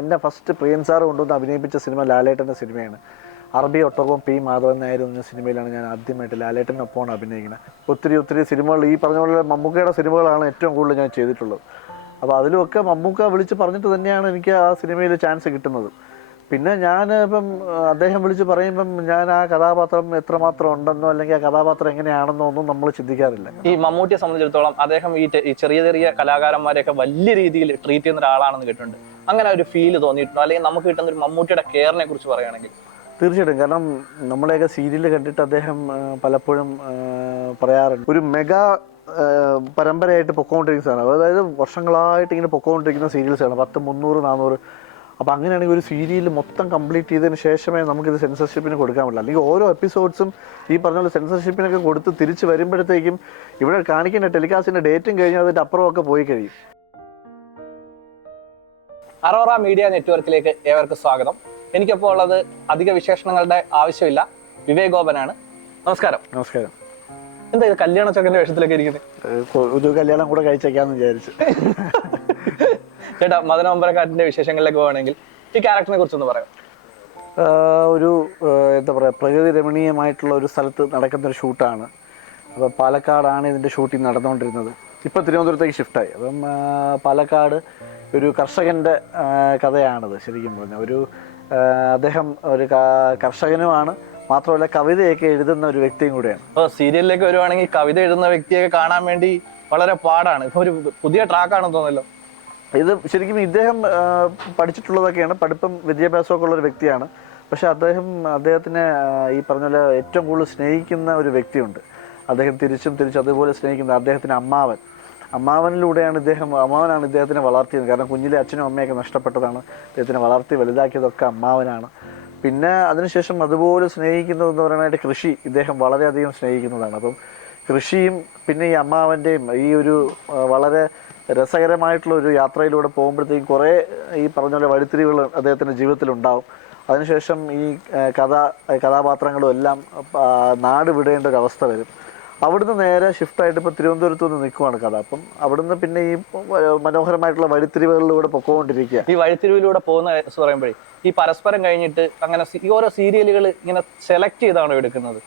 എന്നെ ഫസ്റ്റ് പ്രിയൻ സാറ് കൊണ്ടുവന്ന് അഭിനയിപ്പിച്ച സിനിമ ലാലേട്ടൻ്റെ സിനിമയാണ്. അറബി ഒട്ടകവും പി മാധവൻ നായർ എന്ന സിനിമയിലാണ് ഞാൻ ആദ്യമായിട്ട് ലാലേട്ടനൊപ്പമാണ് അഭിനയിക്കുന്നത്. ഒത്തിരി സിനിമകൾ ഈ പറഞ്ഞ പോലെ മമ്മൂക്കയുടെ സിനിമകളാണ് ഏറ്റവും കൂടുതൽ ഞാൻ ചെയ്തിട്ടുള്ളത്. അപ്പോൾ അതിലുമൊക്കെ മമ്മൂക്ക വിളിച്ച് പറഞ്ഞിട്ട് തന്നെയാണ് എനിക്ക് ആ സിനിമയിൽ ചാൻസ് കിട്ടുന്നത്. പിന്നെ ഞാൻ ഇപ്പം അദ്ദേഹം വിളിച്ച് പറയുമ്പം ഞാൻ ആ കഥാപാത്രം എത്രമാത്രം ഉണ്ടെന്നോ അല്ലെങ്കിൽ ആ കഥാപാത്രം എങ്ങനെയാണെന്നോ ഒന്നും നമ്മൾ ചിന്തിക്കാറില്ല. ഈ മമ്മൂട്ടിയെ സംബന്ധിച്ചിടത്തോളം അദ്ദേഹം ഈ ചെറിയ കലാകാരന്മാരെയൊക്കെ വലിയ രീതിയിൽ ട്രീറ്റ് ചെയ്യുന്ന ഒരാളാണെന്ന് കേട്ടിട്ടുണ്ട്. അങ്ങനെ ഒരു ഫീൽ തോന്നിയിട്ടുണ്ടോ? അല്ലെങ്കിൽ നമുക്ക് കിട്ടുന്ന ഒരു മമ്മൂട്ടിയുടെ കെയറിനെ കുറിച്ച് പറയുകയാണെങ്കിൽ? തീർച്ചയായിട്ടും. കാരണം നമ്മളെയൊക്കെ സീരിയൽ കണ്ടിട്ട് അദ്ദേഹം പലപ്പോഴും പറയാറുണ്ട്, ഒരു മെഗാ പരമ്പരയായിട്ട് പൊക്കോണ്ടിരിക്കുന്നതാണ്. അതായത് വർഷങ്ങളായിട്ട് ഇങ്ങനെ പൊക്കോണ്ടിരിക്കുന്ന സീരിയൽസാണ്, 10, 300, 400. അപ്പോൾ അങ്ങനെയാണെങ്കിൽ ഒരു സീരിയൽ മൊത്തം കംപ്ലീറ്റ് ചെയ്തതിന് ശേഷമേ നമുക്കിത് സെൻസർഷിപ്പിന് കൊടുക്കാൻ പറ്റില്ല. അല്ലെങ്കിൽ ഓരോ എപ്പിസോഡ്സും ഈ പറഞ്ഞ പോലെ സെൻസർഷിപ്പിനൊക്കെ കൊടുത്ത് തിരിച്ച് വരുമ്പോഴത്തേക്കും ഇവിടെ കാണിക്കേണ്ട ടെലികാസ്റ്റിൻ്റെ ഡേറ്റും കഴിഞ്ഞ് അതിൻ്റെ അപ്പുറമൊക്കെ പോയി കഴിയും. അറോറ മീഡിയ നെറ്റ്വർക്കിലേക്ക് ഏവർക്കും സ്വാഗതം. എനിക്കപ്പോൾ ഉള്ളത് അധിക വിശേഷണങ്ങളുടെ ആവശ്യമില്ല, വിവേക് ഗോപനാണ്. നമസ്കാരം. നമസ്കാരം. എന്താ ഇത് കല്യാണ ചൊക്കന്റെ വേഷത്തിലൊക്കെ ഇരിക്കുന്നത്? ഒരു കല്യാണം കൂടെ കഴിച്ചേക്കാന്ന് വിചാരിച്ചു. ചേട്ടാ, മദനമമ്പലക്കാരന്റെ വിശേഷങ്ങളിലേക്ക് പോവുകയാണെങ്കിൽ ഈ ക്യാരക്ടറിനെ കുറിച്ചൊന്ന് പറയാം. ഒരു എന്താ പറയുക, പ്രകൃതി രമണീയമായിട്ടുള്ള ഒരു സ്ഥലത്ത് നടക്കുന്നൊരു ഷൂട്ടാണ്. അപ്പോൾ പാലക്കാടാണ് ഇതിൻ്റെ ഷൂട്ടിംഗ് നടന്നുകൊണ്ടിരുന്നത്. ഇപ്പോൾ തിരുവനന്തപുരത്തേക്ക് ഷിഫ്റ്റായി. അപ്പം പാലക്കാട് ഒരു കർഷകൻ്റെ കഥയാണത്. ശരിക്കും പറഞ്ഞാൽ അദ്ദേഹം ഒരു കർഷകനുമാണ്, മാത്രമല്ല കവിതയൊക്കെ എഴുതുന്ന ഒരു വ്യക്തിയും കൂടെയാണ്. അപ്പോൾ സീരിയലിലേക്ക് വരുവാണെങ്കിൽ കവിത എഴുതുന്ന വ്യക്തിയൊക്കെ കാണാൻ വേണ്ടി വളരെ പാടാണ്. ഇപ്പോൾ ഒരു പുതിയ ട്രാക്കാണെന്ന് തോന്നുന്നല്ലോ ഇത്. ശരിക്കും ഇദ്ദേഹം പഠിച്ചിട്ടുള്ളതൊക്കെയാണ്, പഠിപ്പും വിദ്യാഭ്യാസമൊക്കെ ഉള്ളൊരു വ്യക്തിയാണ്. പക്ഷെ അദ്ദേഹത്തിനെ ഈ പറഞ്ഞ പോലെ ഏറ്റവും കൂടുതൽ സ്നേഹിക്കുന്ന ഒരു വ്യക്തിയുണ്ട്. അദ്ദേഹം തിരിച്ചും അതുപോലെ സ്നേഹിക്കുന്ന അദ്ദേഹത്തിൻ്റെ അമ്മാവനിലൂടെയാണ് അമ്മാവനാണ് ഇദ്ദേഹത്തിനെ വളർത്തിയത്. കാരണം കുഞ്ഞിലെ അച്ഛനും അമ്മയൊക്കെ നഷ്ടപ്പെട്ടതാണ്. അദ്ദേഹത്തിനെ വളർത്തി വലുതാക്കിയതൊക്കെ അമ്മാവനാണ്. പിന്നെ അതിനുശേഷം അതുപോലെ സ്നേഹിക്കുന്നതെന്ന് പറയാനായിട്ട് കൃഷി ഇദ്ദേഹം വളരെയധികം സ്നേഹിക്കുന്നതാണ്. അപ്പം കൃഷിയും പിന്നെ ഈ അമ്മാവൻ്റെയും ഈ ഒരു വളരെ രസകരമായിട്ടുള്ള ഒരു യാത്രയിലൂടെ പോകുമ്പോഴത്തേക്കും കുറേ ഈ പറഞ്ഞ പോലെ വഴിത്തിരിവുകൾ അദ്ദേഹത്തിൻ്റെ ജീവിതത്തിലുണ്ടാവും. അതിനുശേഷം ഈ കഥാപാത്രങ്ങളും എല്ലാം നാട് വിടേണ്ട ഒരു അവസ്ഥ വരും. അവിടുന്ന് നേരെ ഷിഫ്റ്റായിട്ട് ഇപ്പോൾ തിരുവനന്തപുരത്ത് നിന്ന് നിൽക്കുവാണ് കഥ. അപ്പം അവിടുന്ന് പിന്നെ ഈ മനോഹരമായിട്ടുള്ള വഴിത്തിരിവുകളിലൂടെ പൊക്കോണ്ടിരിക്കുക. ഈ വഴിത്തിരിവിലൂടെ പോകുന്ന പറയുമ്പോഴേ ഈ പരസ്പരം കഴിഞ്ഞിട്ട് അങ്ങനെ ഈ ഓരോ സീരിയലുകൾ ഇങ്ങനെ സെലക്ട് ചെയ്താണോ എടുക്കുന്നത്?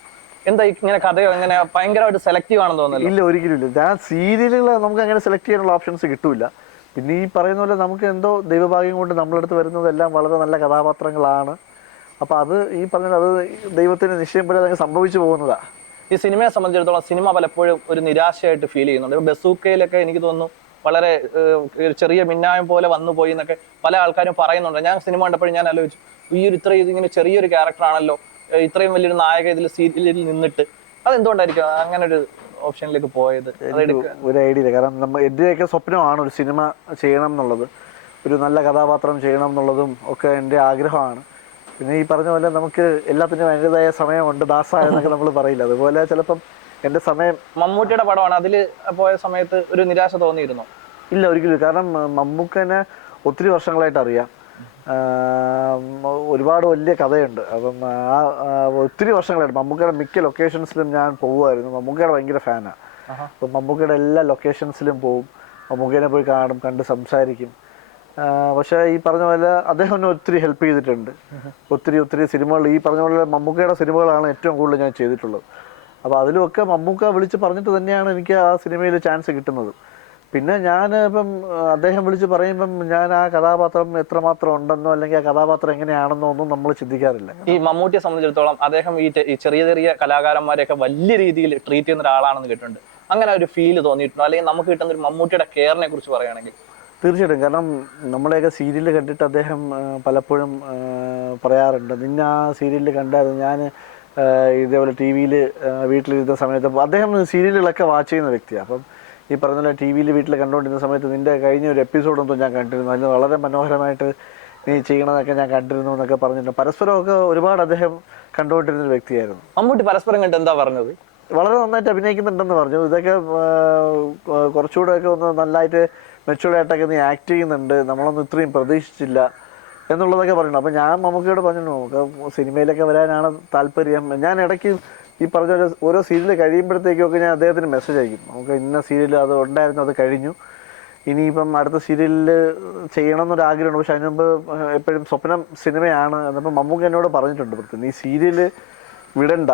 എന്താ ഇങ്ങനെ കഥയോ എങ്ങനെ ഭയങ്കരമായിട്ട് സെലക്റ്റീവ് ആണെന്ന് തോന്നുന്നില്ല? ഇല്ല, ഒരിക്കലും ഇല്ല. ഞാൻ സീരിയലുകൾ നമുക്ക് അങ്ങനെ സെലക്ട് ചെയ്യാനുള്ള ഓപ്ഷൻസ് കിട്ടൂല. പിന്നെ ഈ പറയുന്ന പോലെ നമുക്ക് എന്തോ ദൈവഭാഗ്യം കൊണ്ട് നമ്മളടുത്ത് വരുന്നതെല്ലാം വളരെ നല്ല കഥാപാത്രങ്ങളാണ്. അപ്പോൾ അത് ഈ പറഞ്ഞാൽ അത് ദൈവത്തിന് നിശ്ചയം പോലെ അതങ്ങ് സംഭവിച്ചു പോകുന്നതാണ്. ഈ സിനിമയെ സംബന്ധിച്ചിടത്തോളം സിനിമ പലപ്പോഴും ഒരു നിരാശയായിട്ട് ഫീൽ ചെയ്യുന്നുണ്ട്. ഇപ്പോൾ ബസൂക്കയിലൊക്കെ എനിക്ക് തോന്നുന്നു വളരെ ചെറിയ മിന്നായം പോലെ വന്നു പോയി എന്നൊക്കെ പല ആൾക്കാരും പറയുന്നുണ്ട്. ഞാൻ സിനിമ കണ്ടപ്പോഴും ഞാൻ ആലോചിച്ചു, ഇതിങ്ങനെ ചെറിയൊരു ക്യാരക്ടറാണല്ലോ, ഇത്രയും വലിയൊരു നായക ഇതിൽ സീരിയലിൽ നിന്നിട്ട് അതെന്തുകൊണ്ടായിരിക്കും അങ്ങനെ ഒരു ഓപ്ഷനിലേക്ക് പോയത്? ഒരു ഐഡിയ ഇല്ല. കാരണം എൻ്റെയൊക്കെ സ്വപ്നമാണ് ഒരു സിനിമ ചെയ്യണം എന്നുള്ളത്, ഒരു നല്ല കഥാപാത്രം ചെയ്യണം എന്നുള്ളതും ഒക്കെ എൻ്റെ ആഗ്രഹമാണ്. പിന്നെ ഈ പറഞ്ഞ പോലെ നമുക്ക് എല്ലാത്തിനും അതിൻ്റെതായ സമയമുണ്ട്, ദാസായ എന്നൊക്കെ നമ്മൾ പറയില്ല, അതുപോലെ ചിലപ്പം എൻ്റെ സമയം. മമ്മൂട്ടിയുടെ പടമാണ്, അതിൽ പോയ സമയത്ത് ഒരു നിരാശ തോന്നിയിരുന്നോ? ഇല്ല, ഒരിക്കലും. കാരണം മമ്മൂക്കനെ ഒത്തിരി വർഷങ്ങളായിട്ട് അറിയാം. ഒരുപാട് വലിയ കഥയുണ്ട്. അപ്പം ഒത്തിരി വർഷങ്ങളായിട്ട് മമ്മൂക്കയുടെ മിക്ക ലൊക്കേഷൻസിലും ഞാൻ പോകുമായിരുന്നു. മമ്മൂക്കയുടെ ഭയങ്കര ഫാനാണ്. അപ്പം മമ്മൂക്കയുടെ എല്ലാ ലൊക്കേഷൻസിലും പോവും, മമ്മൂക്കേനെ പോയി കാണും, കണ്ട് സംസാരിക്കും. പക്ഷേ ഈ പറഞ്ഞ പോലെ അദ്ദേഹം എന്നെ ഒത്തിരി ഹെൽപ്പ് ചെയ്തിട്ടുണ്ട്. ഒത്തിരി സിനിമകൾ ഈ പറഞ്ഞ പോലെ മമ്മൂക്കയുടെ സിനിമകളാണ് ഏറ്റവും കൂടുതൽ ഞാൻ ചെയ്തിട്ടുള്ളത്. അപ്പോൾ അതിലുമൊക്കെ മമ്മൂക്ക വിളിച്ച് പറഞ്ഞിട്ട് തന്നെയാണ് എനിക്ക് ആ സിനിമയിൽ ചാൻസ് കിട്ടുന്നത്. പിന്നെ ഞാൻ ഇപ്പം അദ്ദേഹം വിളിച്ച് പറയുമ്പം ഞാൻ ആ കഥാപാത്രം എത്രമാത്രം ഉണ്ടെന്നോ അല്ലെങ്കിൽ ആ കഥാപാത്രം എങ്ങനെയാണെന്നോ ഒന്നും നമ്മൾ ചിന്തിക്കാറില്ല. ഈ മമ്മൂട്ടിയെ സംബന്ധിച്ചിടത്തോളം അദ്ദേഹം ഈ ചെറിയ കലാകാരന്മാരെയൊക്കെ വലിയ രീതിയിൽ ട്രീറ്റ് ചെയ്യുന്ന ഒരാളാണെന്ന് കേട്ടിട്ടുണ്ട്. അങ്ങനെ ഒരു ഫീൽ തോന്നിയിട്ടുണ്ടോ? അല്ലെങ്കിൽ നമുക്ക് കിട്ടുന്ന ഒരു മമ്മൂട്ടിയുടെ കെയറിനെ കുറിച്ച് പറയുകയാണെങ്കിൽ? തീർച്ചയായിട്ടും. കാരണം നമ്മളെയൊക്കെ സീരിയൽ കണ്ടിട്ട് അദ്ദേഹം പലപ്പോഴും പറയാറുണ്ട്, നിന്നെ ആ സീരിയലിൽ കണ്ടായിരുന്നു. ഞാൻ ഇതേപോലെ ടി വിയിൽ വീട്ടിലിരുന്ന സമയത്ത് അദ്ദേഹം സീരിയലുകളൊക്കെ വാച്ച് ചെയ്യുന്ന വ്യക്തിയാണ്. അപ്പം ഈ പറഞ്ഞ പോലെ ടി വിയിൽ വീട്ടിൽ കണ്ടുകൊണ്ടിരുന്ന സമയത്ത് നിൻ്റെ കഴിഞ്ഞ ഒരു എപ്പിസോഡൊന്നും ഞാൻ കണ്ടിരുന്നു, അതിന് വളരെ മനോഹരമായിട്ട് നീ ചെയ്യണമെന്നൊക്കെ ഞാൻ കണ്ടിരുന്നു എന്നൊക്കെ പറഞ്ഞിട്ടുണ്ട്. പരസ്പരമൊക്കെ ഒരുപാട് അദ്ദേഹം കണ്ടുകൊണ്ടിരുന്നൊരു വ്യക്തിയായിരുന്നു. മമ്മൂട്ടി പരസ്പരം കണ്ട് എന്താ പറഞ്ഞത്? വളരെ നന്നായിട്ട് അഭിനയിക്കുന്നുണ്ടെന്ന് പറഞ്ഞു. ഇതൊക്കെ കുറച്ചുകൂടെയൊക്കെ ഒന്ന് നല്ലതായിട്ട് മെച്ചുവേർഡായിട്ടൊക്കെ നീ ആക്ട് ചെയ്യുന്നുണ്ട്, നമ്മളൊന്നും ഇത്രയും പ്രതീക്ഷിച്ചില്ല എന്നുള്ളതൊക്കെ പറഞ്ഞു. അപ്പോൾ ഞാൻ മമ്മൂക്കയോട് പറഞ്ഞു, നമുക്ക് സിനിമയിലൊക്കെ വരാനാണ് താല്പര്യം. ഞാൻ ഇടയ്ക്ക് ഈ പറഞ്ഞ ഓരോ സീരിയൽ കഴിയുമ്പോഴത്തേക്കൊക്കെ ഞാൻ അദ്ദേഹത്തിന് മെസ്സേജ് അയക്കും, നമുക്ക് ഇന്ന സീരിയൽ അത് ഉണ്ടായിരുന്നു, അത് കഴിഞ്ഞു, ഇനിയിപ്പം അടുത്ത സീരിയലിൽ ചെയ്യണം എന്നൊരു ആഗ്രഹമുണ്ട്. പക്ഷെ അതിന് മുമ്പ് എപ്പോഴും സ്വപ്നം സിനിമയാണ് എന്നപ്പോൾ മമ്മൂക്ക എന്നോട് പറഞ്ഞിട്ടുണ്ട്, നീ സീരിയൽ വിടണ്ട,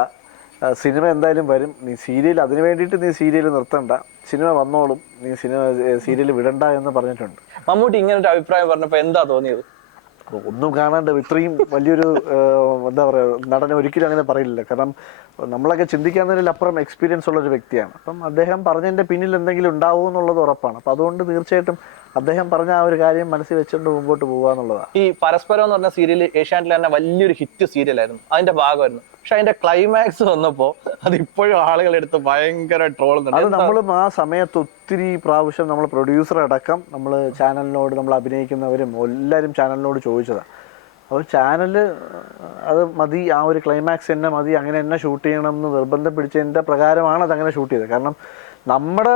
സിനിമ എന്തായാലും വരും, നീ സീരിയൽ അതിന് വേണ്ടിയിട്ട് നീ സീരിയൽ നിർത്തണ്ട, സിനിമ വന്നോളും, നീ സീരിയൽ വിടണ്ട എന്ന് പറഞ്ഞിട്ടുണ്ട്. മമ്മൂട്ടി ഇങ്ങനെ ഒരു അഭിപ്രായം പറഞ്ഞപ്പോൾ എന്താ തോന്നിയത്? ഒന്നും കാണാണ്ട് ഇത്രയും വലിയൊരു എന്താ പറയുക നടനെ ഒരിക്കലും അങ്ങനെ പറയില്ല. കാരണം നമ്മളൊക്കെ ചിന്തിക്കാവുന്നതിലപ്പുറം എക്സ്പീരിയൻസ് ഉള്ളൊരു വ്യക്തിയാണ്. അപ്പം അദ്ദേഹം പറഞ്ഞതിൻ്റെ പിന്നിൽ എന്തെങ്കിലും ഉണ്ടാവും എന്നുള്ളത് ഉറപ്പാണ്. അപ്പം അതുകൊണ്ട് തീർച്ചയായിട്ടും അദ്ദേഹം പറഞ്ഞ ആ ഒരു കാര്യം മനസ്സിൽ വെച്ചുകൊണ്ട് മുമ്പോട്ട് പോകുക എന്നുള്ളതാണ്. ഈ പരസ്പരം എന്ന് പറഞ്ഞ സീരിയൽ ഏഷ്യാനെറ്റിൽ തന്നെ വലിയൊരു ഹിറ്റ് സീരിയലായിരുന്നു, അതിന്റെ ഭാഗമായിരുന്നു. പക്ഷെ അതിന്റെ ക്ലൈമാക്സ് വന്നപ്പോൾ അത് ഇപ്പോഴും ആളുകളെടുത്ത് ഭയങ്കര ട്രോളുന്നുണ്ട്. അത് നമ്മളും ആ സമയത്ത് ഒത്തിരി പ്രാവശ്യം നമ്മൾ പ്രൊഡ്യൂസർ അടക്കം നമ്മൾ ചാനലിനോട്, നമ്മൾ അഭിനയിക്കുന്നവരും എല്ലാവരും ചാനലിനോട് ചോദിച്ചതാണ്. അപ്പോൾ ചാനൽ അത് മതി, ആ ഒരു ക്ലൈമാക്സ് തന്നെ മതി, അങ്ങനെ തന്നെ ഷൂട്ട് ചെയ്യണം എന്ന് നിർബന്ധം പിടിച്ചതിൻ്റെ പ്രകാരമാണ് അതങ്ങനെ ഷൂട്ട് ചെയ്തത്. കാരണം നമ്മുടെ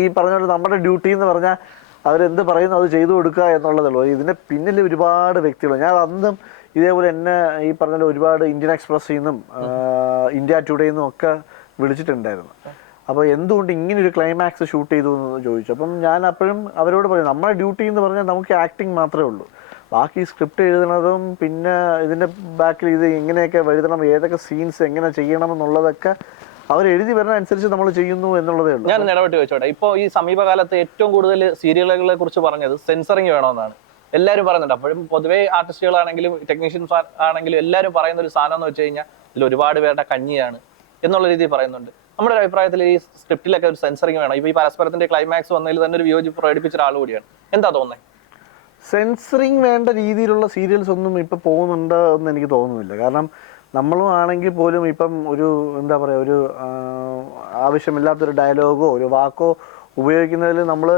ഈ പറഞ്ഞ പോലെ നമ്മുടെ ഡ്യൂട്ടി എന്ന് പറഞ്ഞാൽ അവരെന്ത് പറയുന്നു അത് ചെയ്തു കൊടുക്കുക എന്നുള്ളതുള്ളൂ. ഇതിന് പിന്നിൽ ഒരുപാട് വ്യക്തികൾ, ഞാൻ അന്നും ഇതേപോലെ എന്നെ ഈ പറഞ്ഞ ഒരുപാട് ഇന്ത്യൻ എക്സ്പ്രസ്സിൽ നിന്നും ഇന്ത്യ ടുഡേയിൽ നിന്നും ഒക്കെ വിളിച്ചിട്ടുണ്ടായിരുന്നു. അപ്പോൾ എന്തുകൊണ്ട് ഇങ്ങനൊരു ക്ലൈമാക്സ് ഷൂട്ട് ചെയ്തു എന്ന് ചോദിച്ചു. അപ്പം ഞാൻ അപ്പോഴും അവരോട് പറയും, നമ്മുടെ ഡ്യൂട്ടി എന്ന് പറഞ്ഞാൽ നമുക്ക് ആക്ടിങ് മാത്രമേ ഉള്ളൂ, ബാക്കി സ്ക്രിപ്റ്റ് എഴുതുന്നതും പിന്നെ ഇതിൻ്റെ ബാക്കിൽ ഇത് എങ്ങനെയൊക്കെ എഴുതണം, ഏതൊക്കെ സീൻസ് എങ്ങനെ ചെയ്യണം എന്നുള്ളതൊക്കെ അവർ എഴുതി വരുന്ന അനുസരിച്ച് നമ്മൾ ചെയ്യുന്നു എന്നുള്ളതേ ഉള്ളൂ. ഞാൻ ഇടപെട്ട് ചോദിച്ചോട്ടെ, ഇപ്പോൾ ഈ സമീപകാലത്ത് ഏറ്റവും കൂടുതൽ സീരിയലുകളെ കുറിച്ച് പറഞ്ഞത് സെൻസറിങ് വേണമെന്നാണ് എല്ലാവരും പറയുന്നുണ്ട്. അപ്പോഴും പൊതുവേ ആർട്ടിസ്റ്റുകളാണെങ്കിലും ടെക്നീഷ്യൻസ് ആണെങ്കിലും എല്ലാവരും പറയുന്ന ഒരു സാധനം എന്ന് വെച്ച് കഴിഞ്ഞാൽ ഇതിൽ ഒരുപാട് പേരുടെ കഞ്ഞിയാണ് എന്നുള്ള രീതിയിൽ പറയുന്നുണ്ട്. നമ്മുടെ ഒരു അഭിപ്രായത്തിൽ ഈ സ്ക്രിപ്റ്റിലൊക്കെ ഒരു സെൻസറിങ് വേണം. ഇപ്പോൾ ഈ പരസ്പരത്തിന്റെ ക്ലൈമാക്സ് വന്നതിൽ തന്നെ ഒരു വിയോജിപ്പ് പ്രകടിപ്പിച്ച ഒരാൾ കൂടിയാണ്. എന്താ തോന്നുന്നത്? സെൻസറിങ് വേണ്ട രീതിയിലുള്ള സീരിയൽസ് ഒന്നും ഇപ്പം പോകുന്നുണ്ട് എന്ന് എനിക്ക് തോന്നുന്നില്ല. കാരണം നമ്മളും ആണെങ്കിൽ പോലും ഇപ്പം ഒരു എന്താ പറയുക, ഒരു ആവശ്യമില്ലാത്തൊരു ഡയലോഗോ ഒരു വാക്കോ ഉപയോഗിക്കുന്നതിൽ നമ്മൾ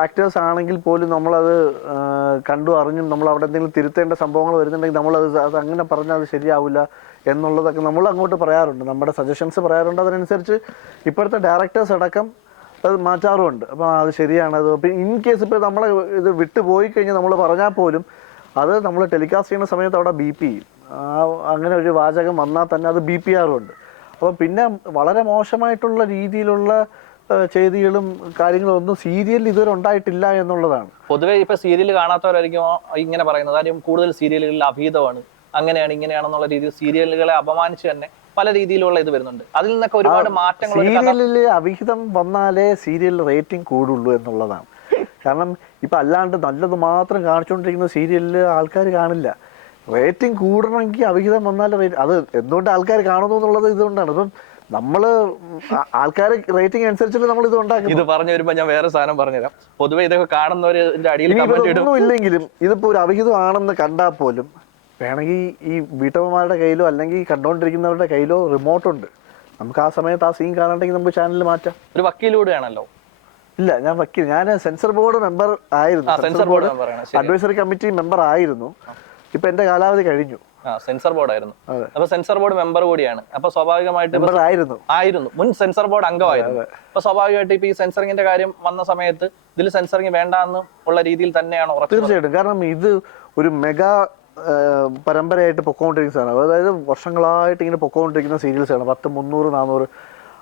ആക്ടേഴ്സ് ആണെങ്കിൽ പോലും നമ്മളത് കണ്ടു അറിഞ്ഞും നമ്മൾ അവിടെ എന്തെങ്കിലും തിരുത്തേണ്ട സംഭവങ്ങൾ വരുന്നുണ്ടെങ്കിൽ അത് അങ്ങനെ പറഞ്ഞാൽ അത് ശരിയാവില്ല എന്നുള്ളതൊക്കെ നമ്മൾ അങ്ങോട്ട് പറയാറുണ്ട്, നമ്മുടെ സജഷൻസ് പറയാറുണ്ട്. അതിനനുസരിച്ച് ഇപ്പോഴത്തെ ഡയറക്ടേഴ്സ് അടക്കം അത് മാറ്റാറുമുണ്ട്. അപ്പോൾ അത് ശരിയാണ്. അത് ഇപ്പം ഇൻ കേസ് ഇപ്പോൾ നമ്മളെ ഇത് വിട്ടു പോയി കഴിഞ്ഞാൽ നമ്മൾ പറഞ്ഞാൽ പോലും അത് നമ്മൾ ടെലികാസ്റ്റ് ചെയ്യുന്ന സമയത്ത് അവിടെ ബീപ്പ് ചെയ്യും. അങ്ങനെ ഒരു വാചകം വന്നാൽ തന്നെ അത് ബീപ്പ് ചെയ്യാറുമുണ്ട്. അപ്പം പിന്നെ വളരെ മോശമായിട്ടുള്ള രീതിയിലുള്ള ചെയ്തികളും കാര്യങ്ങളും ഒന്നും സീരിയലിൽ ഇതുവരെ ഉണ്ടായിട്ടില്ല എന്നുള്ളതാണ്. പൊതുവെ ഇപ്പൊ സീരിയൽ കാണാത്തവരായിരിക്കും ഇങ്ങനെ പറയുന്നത്. കാര്യം കൂടുതൽ സീരിയലുകളിൽ അഭീതമാണ്, അങ്ങനെയാണ് ഇങ്ങനെയാണെന്നുള്ള രീതിയിൽ സീരിയലുകളെ അപമാനിച്ച് തന്നെ പല രീതിയിലുള്ള ഇത് വരുന്നുണ്ട്. അതിൽ നിന്നൊക്കെ ഒരുപാട് മാറ്റങ്ങൾ. സീരിയലില് അവിഹിതം വന്നാലേ സീരിയൽ റേറ്റിംഗ് കൂടുള്ളൂ എന്നുള്ളതാണ്. കാരണം ഇപ്പൊ അല്ലാണ്ട് നല്ലത് മാത്രം കാണിച്ചുകൊണ്ടിരിക്കുന്ന സീരിയലില് ആൾക്കാർ കാണില്ല. റേറ്റിംഗ് കൂടണമെങ്കിൽ അവിഹിതം വന്നാൽ അത് എന്തുകൊണ്ട് ആൾക്കാർ കാണുന്നു എന്നുള്ളത് ഇതുകൊണ്ടാണ്. ഇപ്പം നമ്മള് ആൾക്കാർ റേറ്റിംഗ് അനുസരിച്ചല്ലേ നമ്മൾ ഇത് ഉണ്ടാക്കുന്നത്. ഇത് പറഞ്ഞു വരുമ്പോ ഞാൻ വേറെ സാധനം പറഞ്ഞുതരാം. പൊതുവെ ഇതൊക്കെ കാണുന്നവര് അടിയിൽ ഒന്നും ഇല്ലെങ്കിലും ഇതിപ്പോ ഒരു അവിഹിതമാണെന്ന് കണ്ടാൽ പോലും വേണമെങ്കിൽ ഈ വീട്ടമ്മമാരുടെ കയ്യിലോ അല്ലെങ്കിൽ കണ്ടുകൊണ്ടിരിക്കുന്നവരുടെ കയ്യിലോ റിമോട്ടുണ്ട്. നമുക്ക് ആ സമയത്ത് ആ സീൻ കാണണ്ടെങ്കിൽ നമുക്ക് ചാനൽ മാറ്റാം. ഒരു വക്കീലൂടെയാണല്ലോ. ഇല്ല, ഞാൻ സെൻസർ ബോർഡ് മെമ്പർ ആയിരുന്നു, censor board advisory committee member ആയിരുന്നു. ഇപ്പൊ എന്റെ കാലാവധി കഴിഞ്ഞു. സെൻസർ ബോർഡ് ആയിരുന്നു. അപ്പൊ സെൻസർ ബോർഡ് മെമ്പർ കൂടിയാണ്. അപ്പൊ സ്വാഭാവികമായിട്ട് ആയിരുന്നു മുൻ സെൻസർ ബോർഡ് അംഗമായിരുന്നു. അപ്പൊ സ്വാഭാവികമായിട്ട് ഇപ്പൊ ഈ സെൻസറിങ്ങിന്റെ കാര്യം വന്ന സമയത്ത് ഇതിൽ സെൻസറിങ് വേണ്ടെന്ന് ഉള്ള രീതിയിൽ തന്നെയാണ് ഉറച്ചത്. തീർച്ചയായിട്ടും. കാരണം ഇത് ഒരു മെഗാ പരമ്പരയായിട്ട് പൊക്കോണ്ടിരിക്കുന്ന സാധനം, അതായത് വർഷങ്ങളായിട്ട് ഇങ്ങനെ പൊക്കോണ്ടിരിക്കുന്ന സീരിയൽസാണ്, 10, 300, 400.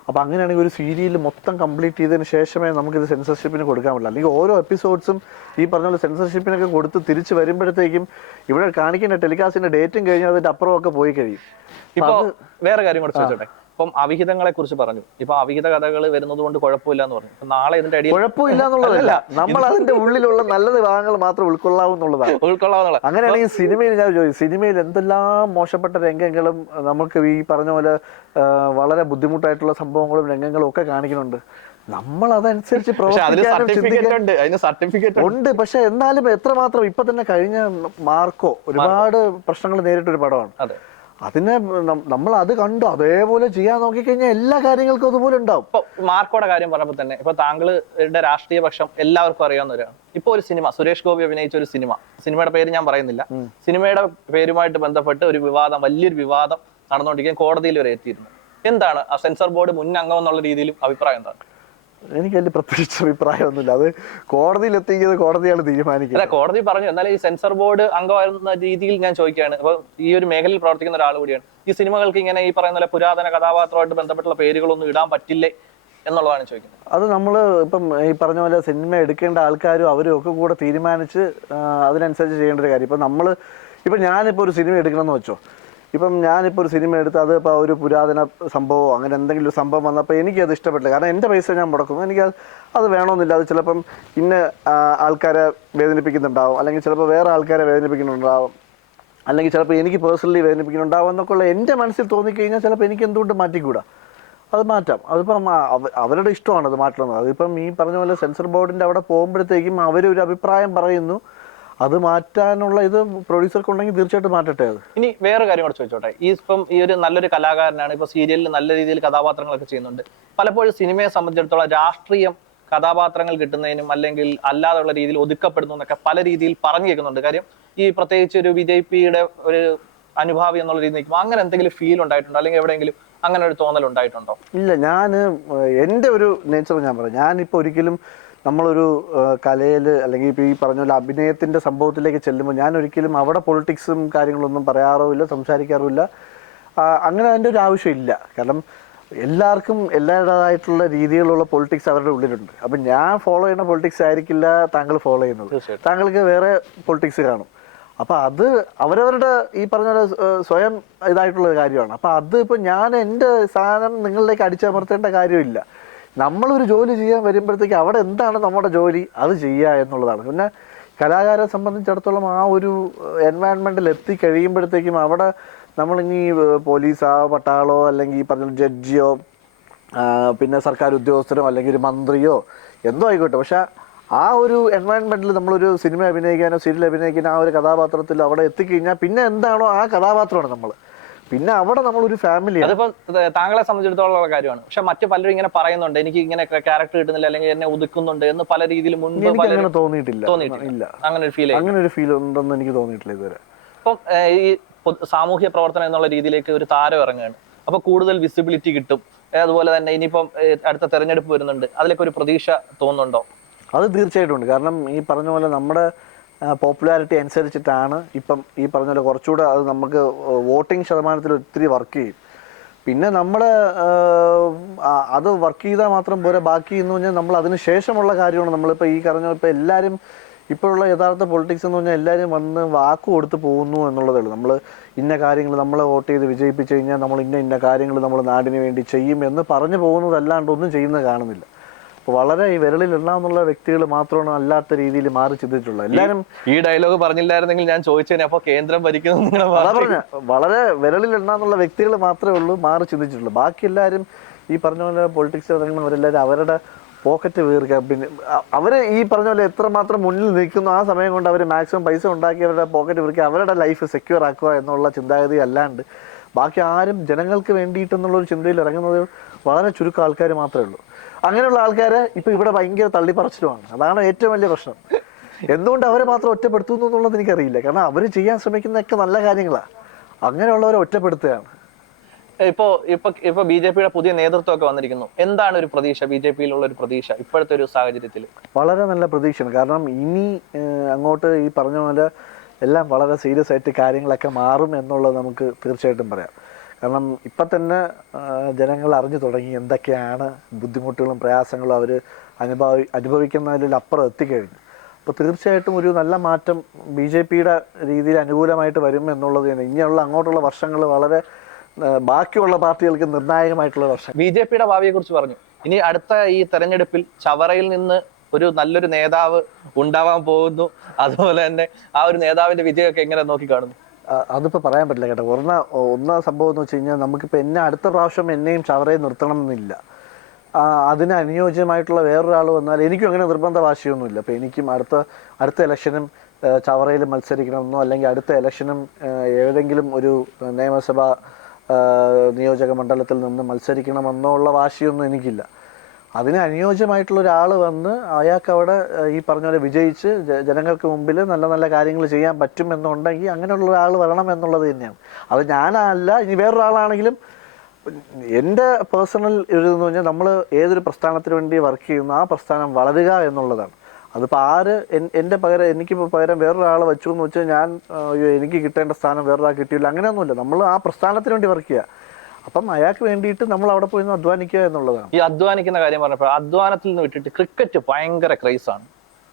അപ്പം അങ്ങനെയാണെങ്കിൽ ഒരു സീരിയൽ മൊത്തം കംപ്ലീറ്റ് ചെയ്തതിന് ശേഷമേ നമുക്കിത് സെൻസർഷിപ്പിന് കൊടുക്കാൻ പറ്റില്ല. അല്ലെങ്കിൽ ഓരോ എപ്പിസോഡ്സും ഈ പറഞ്ഞ പോലെ സെൻസർഷിപ്പിനൊക്കെ കൊടുത്ത് തിരിച്ച് വരുമ്പോഴത്തേക്കും ഇവിടെ കാണിക്കുന്ന ടെലികാസ്റ്റിന്റെ ഡേറ്റും കഴിഞ്ഞാൽ അതിന്റെ അപ്പുറമൊക്കെ പോയി കഴിയും. ഇപ്പൊ വേറെ കാര്യം കൂടെ ചോദിച്ചോട്ടെ. ഇപ്പം അവിഹിതങ്ങളെ കുറിച്ച് പറഞ്ഞു. ഇപ്പൊ അവിഹിത കഥകൾ വരുന്നത് കൊണ്ട് കുഴപ്പമില്ല എന്ന് പറഞ്ഞു. നാളെ ഇതിന്റെ അടിയിൽ കുഴപ്പമില്ല എന്നുള്ളതല്ല, നമ്മൾ അതിന്റെ ഉള്ളിലുള്ള നല്ല ഭാഗങ്ങൾ മാത്രം ഉൾക്കൊള്ളാവുന്നതാണ്. അങ്ങനെയാണെങ്കിൽ സിനിമയിൽ ഞാൻ ചോദിച്ചു, സിനിമയിൽ എന്തെല്ലാം മോശപ്പെട്ട രംഗങ്ങളും നമുക്ക് ഈ പറഞ്ഞ പോലെ വളരെ ബുദ്ധിമുട്ടായിട്ടുള്ള സംഭവങ്ങളും രംഗങ്ങളും ഒക്കെ കാണിക്കുന്നുണ്ട്. നമ്മൾ അതനുസരിച്ച് ഉണ്ട്. പക്ഷെ എന്നാലും എത്രമാത്രം ഇപ്പൊ തന്നെ കഴിഞ്ഞ മാർക്കോ ഒരുപാട് പ്രശ്നങ്ങൾ നേരിട്ടൊരു പടമാണ്. അതിനെ നമ്മൾ അത് കണ്ടു അതേപോലെ ചെയ്യാൻ നോക്കിക്കഴിഞ്ഞാൽ എല്ലാ കാര്യങ്ങൾക്കും അതുപോലെ ഉണ്ടാവും. ഇപ്പൊ മാർക്കോയുടെ കാര്യം പറഞ്ഞപ്പോൾ തന്നെ ഇപ്പൊ താങ്കളുടെ രാഷ്ട്രീയ പക്ഷം എല്ലാവർക്കും അറിയാവുന്നവരാണ്. ഇപ്പൊ ഒരു സിനിമ, സുരേഷ് ഗോപി അഭിനയിച്ച ഒരു സിനിമയുടെ പേര് ഞാൻ പറയുന്നില്ല, സിനിമയുടെ പേരുമായിട്ട് ബന്ധപ്പെട്ട് ഒരു വിവാദം, വലിയൊരു വിവാദം നടന്നുകൊണ്ടിരിക്കാൻ കോടതിയിൽ വരെ എത്തിയിരുന്നു. എന്താണ് ആ സെൻസർ ബോർഡ് മുൻ അംഗം എന്നുള്ള രീതിയിലും അഭിപ്രായം എന്താണ്? എനിക്ക് വലിയ പ്രത്യേകിച്ച് അഭിപ്രായമൊന്നുമില്ല. അത് കോടതിയിൽ എത്തിക്കുന്നത് കോടതിയാണ് തീരുമാനിക്കുന്നത്. അല്ല, കോടതി പറഞ്ഞു. എന്നാലും ഈ സെൻസർ ബോർഡ് അംഗമായിരുന്ന രീതിയിൽ ഞാൻ ചോദിക്കുകയാണ്. അപ്പൊ ഈ ഒരു മേഖലയിൽ പ്രവർത്തിക്കുന്ന ഒരാൾ കൂടിയാണ്. ഈ സിനിമകൾക്ക് ഇങ്ങനെ ഈ പറയുന്ന പോലെ പുരാതന കഥാപാത്രമായിട്ട് ബന്ധപ്പെട്ടുള്ള പേരുകളൊന്നും ഇടാൻ പറ്റില്ലേ എന്നുള്ളതാണ് ചോദിക്കുന്നത്. അത് നമ്മൾ ഇപ്പം ഈ പറഞ്ഞ പോലെ സിനിമ എടുക്കേണ്ട ആൾക്കാരും അവരും ഒക്കെ കൂടെ തീരുമാനിച്ച് അതിനനുസരിച്ച് ചെയ്യേണ്ട ഒരു കാര്യം. ഇപ്പം ഞാനിപ്പോൾ ഒരു സിനിമ എടുക്കണമെന്ന് വെച്ചോ, ഇപ്പം ഞാനിപ്പോൾ ഒരു സിനിമ എടുത്ത് അത് ഇപ്പോൾ ഒരു പുരാതന സംഭവമോ അങ്ങനെ എന്തെങ്കിലും ഒരു സംഭവം വന്നപ്പോൾ എനിക്കത് ഇഷ്ടപ്പെട്ടില്ല. കാരണം എൻ്റെ പൈസ ഞാൻ മുടക്കുന്നു, അത് വേണമെന്നില്ല. അത് ചിലപ്പം ഇന്ന ആൾക്കാരെ വേദനിപ്പിക്കുന്നുണ്ടാവും, അല്ലെങ്കിൽ ചിലപ്പോൾ വേറെ ആൾക്കാരെ വേദനിപ്പിക്കുന്നുണ്ടാവും, അല്ലെങ്കിൽ ചിലപ്പോൾ എനിക്ക് പേഴ്സണലി വേദനിപ്പിക്കുന്നുണ്ടാവും എന്നൊക്കെയുള്ള എൻ്റെ മനസ്സിൽ തോന്നിക്കഴിഞ്ഞാൽ ചിലപ്പോൾ എനിക്ക് എന്തുകൊണ്ട് മാറ്റിക്കൂടാ, അത് മാറ്റാം. അതിപ്പം അവരുടെ ഇഷ്ടമാണ് അത് മാറ്റണമെന്ന്. അതിപ്പം ഈ പറഞ്ഞ പോലെ സെൻസർ ബോർഡിൻ്റെ അവിടെ പോകുമ്പോഴത്തേക്കും അവരൊരു അഭിപ്രായം പറയുന്നു, അത് മാറ്റാനുള്ള ഇത് പ്രൊഡ്യൂസർക്ക് ഉണ്ടെങ്കിൽ തീർച്ചയായിട്ടും മാറ്റട്ടെ. അത് ഇനി വേറെ കാര്യം കൂടെ ചോദിച്ചോട്ടെ, ഈ ഒരു നല്ലൊരു കലാകാരനാണ്, ഇപ്പൊ സീരിയലിൽ നല്ല രീതിയിൽ കഥാപാത്രങ്ങളൊക്കെ ചെയ്യുന്നുണ്ട്. പലപ്പോഴും സിനിമയെ സംബന്ധിച്ചിടത്തോളം രാഷ്ട്രീയം കഥാപാത്രങ്ങൾ കിട്ടുന്നതിനും അല്ലെങ്കിൽ അല്ലാതെയുള്ള രീതിയിൽ ഒതുക്കപ്പെടുന്നു എന്നൊക്കെ പല രീതിയിൽ പറഞ്ഞു കേൾക്കുന്നുണ്ട്. കാര്യം ഈ പ്രത്യേകിച്ച് ഒരു വിജയ്പിയുടെ ഒരു അനുഭാവി എന്നുള്ള രീതിയിൽ നിൽക്കുമ്പോൾ അങ്ങനെ എന്തെങ്കിലും ഫീൽ ഉണ്ടായിട്ടുണ്ടോ, അല്ലെങ്കിൽ എവിടെയെങ്കിലും അങ്ങനെ ഒരു തോന്നൽ ഉണ്ടായിട്ടുണ്ടോ? ഇല്ല, എൻ്റെ ഒരു നേച്ചർ ഞാൻ പറയാം. ഞാനിപ്പോൾ ഒരിക്കലും നമ്മളൊരു കലയിൽ അല്ലെങ്കിൽ ഇപ്പോൾ ഈ പറഞ്ഞ പോലെ അഭിനയത്തിൻ്റെ സംഭവത്തിലേക്ക് ചെല്ലുമ്പോൾ ഞാൻ ഒരിക്കലും അവിടെ പൊളിറ്റിക്സും കാര്യങ്ങളൊന്നും പറയാറുമില്ല, സംസാരിക്കാറുമില്ല. അങ്ങനെ അതിൻ്റെ ഒരു ആവശ്യമില്ല. കാരണം എല്ലാവർക്കും എല്ലാവരുടേതായിട്ടുള്ള രീതിയിലുള്ള പൊളിറ്റിക്സ് അവരുടെ ഉള്ളിലുണ്ട്. അപ്പം ഞാൻ ഫോളോ ചെയ്യുന്ന പൊളിറ്റിക്സ് ആയിരിക്കില്ല താങ്കൾ ഫോളോ ചെയ്യുന്നത്, താങ്കൾക്ക് വേറെ പൊളിറ്റിക്സ് കാണും. അപ്പം അത് അവരവരുടെ ഈ പറഞ്ഞ പോലെ സ്വയം ഇതായിട്ടുള്ള കാര്യമാണ്. അപ്പം അത് ഇപ്പം ഞാൻ എൻ്റെ സാധനം നിങ്ങളിലേക്ക് അടിച്ചമർത്തേണ്ട കാര്യമില്ല. നമ്മളൊരു ജോലി ചെയ്യാൻ വരുമ്പോഴത്തേക്ക് അവിടെ എന്താണ് നമ്മുടെ ജോലി അത് ചെയ്യുക എന്നുള്ളതാണ്. പിന്നെ കലാകാരെ സംബന്ധിച്ചിടത്തോളം ആ ഒരു എൻവയൺമെൻറ്റിൽ എത്തിക്കഴിയുമ്പോഴത്തേക്കും അവിടെ നമ്മളിനി പോലീസോ പട്ടാളോ അല്ലെങ്കിൽ ഈ പറഞ്ഞ ജഡ്ജിയോ പിന്നെ സർക്കാർ ഉദ്യോഗസ്ഥരോ അല്ലെങ്കിൽ ഒരു മന്ത്രിയോ എന്തോ ആയിക്കോട്ടെ, പക്ഷെ ആ ഒരു എൻവയൺമെൻറ്റിൽ നമ്മളൊരു സിനിമ അഭിനയിക്കാനോ സീരിയൽ അഭിനയിക്കാനോ ആ ഒരു കഥാപാത്രത്തിൽ അവിടെ എത്തിക്കഴിഞ്ഞാൽ പിന്നെ എന്താണോ ആ കഥാപാത്രമാണ് നമ്മൾ. പിന്നെ അവിടെ നമ്മളൊരു ഫാമിലി. അതിപ്പോ താങ്കളെ സംബന്ധിച്ചിടത്തോളം കാര്യമാണ്. പക്ഷെ മറ്റു പലരും ഇങ്ങനെ പറയുന്നുണ്ട്, എനിക്ക് ഇങ്ങനെ ക്യാരക്ടർ കിട്ടുന്നില്ല അല്ലെങ്കിൽ എന്നെ ഒതുക്കുന്നുണ്ട് എന്ന് പല രീതിയിൽ മുൻപ് അങ്ങനെ തോന്നിയിട്ടില്ല. അങ്ങനെ ഒരു ഫീൽ ഉണ്ടെന്ന് എനിക്ക് തോന്നിയിട്ടില്ല ഇതുവരെ. അപ്പം ഈ സാമൂഹ്യ പ്രവർത്തനം എന്നുള്ള രീതിയിലേക്ക് ഒരു താരം ഇറങ്ങുകയാണ്, അപ്പൊ കൂടുതൽ വിസിബിലിറ്റി കിട്ടും. അതുപോലെ തന്നെ ഇനിയിപ്പം അടുത്ത തെരഞ്ഞെടുപ്പ് വരുന്നുണ്ട്, അതിലേക്ക് ഒരു പ്രതീക്ഷ തോന്നുന്നുണ്ടോ? അത് തീർച്ചയായിട്ടും ഉണ്ട്. കാരണം ഈ പറഞ്ഞ പോലെ നമ്മുടെ പോപ്പുലാരിറ്റി അനുസരിച്ചിട്ടാണ് ഇപ്പം ഈ പറഞ്ഞ പോലെ കുറച്ചുകൂടെ അത് നമുക്ക് വോട്ടിംഗ് ശതമാനത്തിൽ ഒത്തിരി വർക്ക് ചെയ്യും. പിന്നെ നമ്മൾ അത് വർക്ക് ചെയ്താൽ മാത്രം പോരാ, ബാക്കി എന്ന് പറഞ്ഞാൽ നമ്മൾ അതിന് ശേഷമുള്ള കാര്യമാണ്. നമ്മളിപ്പോൾ ഈ പറഞ്ഞ ഇപ്പോൾ എല്ലാവരും ഇപ്പോഴുള്ള യഥാർത്ഥ പൊളിറ്റിക്സ് എന്ന് പറഞ്ഞാൽ എല്ലാവരും വന്ന് വാക്ക് കൊടുത്ത് പോകുന്നു എന്നുള്ളതേ ഉള്ളൂ. നമ്മൾ ഇന്ന കാര്യങ്ങൾ നമ്മളെ വോട്ട് ചെയ്ത് വിജയിപ്പിച്ച് കഴിഞ്ഞാൽ നമ്മൾ ഇന്ന കാര്യങ്ങൾ നമ്മൾ നാടിന് വേണ്ടി ചെയ്യും എന്ന് പറഞ്ഞു പോകുന്നതല്ലാണ്ട് ഒന്നും ചെയ്യുന്നത് കാണുന്നില്ല. വളരെ ഈ വിരളിൽ എണ്ണാന്നുള്ള വ്യക്തികൾ മാത്രമാണ് അല്ലാത്ത രീതിയിൽ മാറി ചിന്തിച്ചിട്ടുള്ളത്. എല്ലാവരും ഈ ഡയലോഗ് പറഞ്ഞില്ലായിരുന്നെങ്കിൽ ഞാൻ ചോദിച്ചേനെ അപ്പൊ കേന്ദ്രം ഭരിക്കുന്നു പറഞ്ഞ വളരെ വിരളിൽ എണ്ണാന്നുള്ള വ്യക്തികൾ മാത്രമേ ഉള്ളൂ മാറി ചിന്തിച്ചിട്ടുള്ളൂ. ബാക്കി എല്ലാവരും ഈ പറഞ്ഞ പോലെ പൊളിറ്റിക്സ് ഇറങ്ങുന്നവരെല്ലാവരും അവരുടെ പോക്കറ്റ് വീർക്കുക. പിന്നെ അവർ ഈ പറഞ്ഞ പോലെ എത്രമാത്രം മുന്നിൽ നിൽക്കുന്നു ആ സമയം കൊണ്ട് അവർ മാക്സിമം പൈസ ഉണ്ടാക്കി അവരുടെ പോക്കറ്റ് വീർക്കുക, അവരുടെ ലൈഫ് സെക്യൂർ ആക്കുക എന്നുള്ള ചിന്താഗതി അല്ലാണ്ട് ബാക്കി ആരും ജനങ്ങൾക്ക് വേണ്ടിയിട്ടെന്നുള്ളൊരു ചിന്തയിൽ ഇറങ്ങുന്നത് വളരെ ചുരുക്കം ആൾക്കാർ മാത്രമേ ഉള്ളൂ. അങ്ങനെയുള്ള ആൾക്കാരെ ഇപ്പം ഇവിടെ ഭയങ്കര തള്ളിപ്പറച്ചിലുമാണ്. അതാണ് ഏറ്റവും വലിയ പ്രശ്നം. എന്തുകൊണ്ട് അവരെ മാത്രം ഒറ്റപ്പെടുത്തുന്നു എന്നുള്ളത് എനിക്കറിയില്ല. കാരണം അവർ ചെയ്യാൻ ശ്രമിക്കുന്നതൊക്കെ നല്ല കാര്യങ്ങളാണ്, അങ്ങനെയുള്ളവരെ ഒറ്റപ്പെടുത്തുകയാണ്. ഇപ്പൊ ബി ജെ പിയുടെ പുതിയ നേതൃത്വമൊക്കെ വന്നിരിക്കുന്നു, എന്താണ് ഒരു പ്രതീക്ഷ, ബി ജെ പിയിലുള്ള ഒരു പ്രതീക്ഷ ഇപ്പോഴത്തെ ഒരു സാഹചര്യത്തിൽ? വളരെ നല്ല പ്രതീക്ഷയാണ്. കാരണം ഇനി അങ്ങോട്ട് ഈ പറഞ്ഞ പോലെ എല്ലാം വളരെ സീരിയസ് ആയിട്ട് കാര്യങ്ങളൊക്കെ മാറും എന്നുള്ളത് നമുക്ക് തീർച്ചയായിട്ടും പറയാം. കാരണം ഇപ്പം തന്നെ ജനങ്ങൾ അറിഞ്ഞു തുടങ്ങി എന്തൊക്കെയാണ് ബുദ്ധിമുട്ടുകളും പ്രയാസങ്ങളും അവർ അനുഭവിക്കുന്നതിലപ്പുറം എത്തിക്കഴിഞ്ഞു. അപ്പോൾ തീർച്ചയായിട്ടും ഒരു നല്ല മാറ്റം ബി ജെ പിയുടെ രീതിയിൽ അനുകൂലമായിട്ട് വരും എന്നുള്ളത് തന്നെ. ഇനിയുള്ള അങ്ങോട്ടുള്ള വർഷങ്ങൾ വളരെ ബാക്കിയുള്ള പാർട്ടികൾക്ക് നിർണായകമായിട്ടുള്ള വർഷം. ബി ജെ പിയുടെ ഭാവിയെ കുറിച്ച് പറഞ്ഞു. ഇനി അടുത്ത ഈ തെരഞ്ഞെടുപ്പിൽ ചവറയിൽ നിന്ന് ഒരു നല്ലൊരു നേതാവ് ഉണ്ടാവാൻ പോകുന്നു, അതുപോലെ തന്നെ ആ ഒരു നേതാവിന്റെ വിജയമൊക്കെ എങ്ങനെ നോക്കിക്കാണുന്നു? അതിപ്പോൾ പറയാൻ പറ്റില്ല കേട്ടോ. ഒന്നാം സംഭവം എന്ന് വെച്ച് കഴിഞ്ഞാൽ നമുക്കിപ്പോൾ അടുത്ത പ്രാവശ്യം എന്നെയും ചവറയിൽ നിർത്തണം എന്നില്ല. അതിന് അനുയോജ്യമായിട്ടുള്ള വേറൊരാൾ വന്നാൽ എനിക്കും അങ്ങനെ നിർബന്ധ വാശിയൊന്നുമില്ല. അപ്പോൾ എനിക്കും അടുത്ത ഇലക്ഷനും ചവറയിൽ മത്സരിക്കണമെന്നോ അല്ലെങ്കിൽ അടുത്ത ഇലക്ഷനും ഏതെങ്കിലും ഒരു നിയമസഭാ നിയോജക മണ്ഡലത്തിൽ നിന്ന് മത്സരിക്കണമെന്നോ ഉള്ള വാശിയൊന്നും എനിക്കില്ല. അതിന് അനുയോജ്യമായിട്ടുള്ള ഒരാൾ വന്ന് അയാൾക്ക് അവിടെ ഈ പറഞ്ഞ പോലെ വിജയിച്ച് ജനങ്ങൾക്ക് മുമ്പിൽ നല്ല നല്ല കാര്യങ്ങൾ ചെയ്യാൻ പറ്റും എന്നുണ്ടെങ്കിൽ അങ്ങനെയുള്ള ഒരാൾ വരണം എന്നുള്ളത് തന്നെയാണ്. അത് ഞാനല്ല, ഇനി വേറൊരാളാണെങ്കിലും. എൻ്റെ പേഴ്സണൽ ഒരു എന്ന് പറഞ്ഞാൽ നമ്മൾ ഏതൊരു പ്രസ്ഥാനത്തിന് വേണ്ടി വർക്ക് ചെയ്യുന്നു ആ പ്രസ്ഥാനം വളരുക എന്നുള്ളതാണ്. അതിപ്പോൾ എനിക്കിപ്പോൾ പകരം വേറൊരാളെ വെച്ചു എന്ന് വെച്ചാൽ എനിക്ക് കിട്ടേണ്ട സ്ഥാനം വേറൊരാൾ കിട്ടിയില്ല, അങ്ങനെയൊന്നുമില്ല. നമ്മൾ ആ പ്രസ്ഥാനത്തിന് വേണ്ടി വർക്ക് ചെയ്യുക. അപ്പം അയാൾക്ക് വേണ്ടിയിട്ട് നമ്മൾ അവിടെ പോയി അധ്വാനിക്കുക എന്നുള്ളതാണ്. ഈ അധ്വാനിക്കുന്ന കാര്യം പറഞ്ഞപ്പോൾ അധ്വാനത്തിൽ നിന്ന് വിട്ടിട്ട് ക്രിക്കറ്റ് ഭയങ്കര ക്രൈസ് ആണ്.